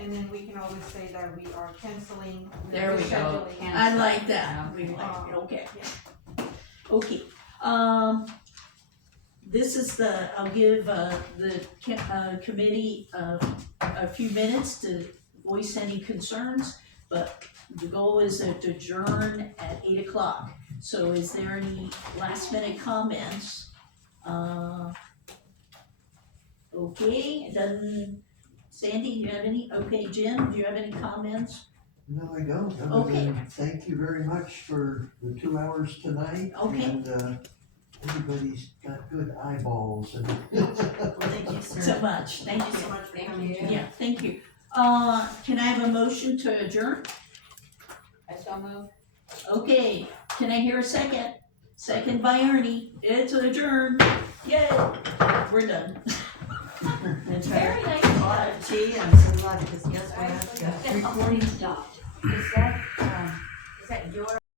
and then we can always say that we are canceling. There we go. rescheduling. I like that, we Okay. like it, okay. Yeah. Okay, this is I'll give, the committee, a few minutes to voice any concerns, but the goal is to adjourn at 8 o'clock. So is there any last minute comments? Okay, it doesn't, Sandy, do you have any? Okay, Jim, do you have any comments? No, I don't. Other Okay. than thank you very much for the 2 hours tonight. Okay. And, everybody's got good eyeballs and. Well, thank you, sir. So much, thank Thank you so you. much for Thank coming. you. Jim. Yeah, thank you. Can I have a motion to adjourn? I so move. Okay, can I hear a second? Second by Ernie, it's adjourned, yay, we're done. That's Very right. nice. Gee, I'm so glad, because guess what? Recording stopped. Is that your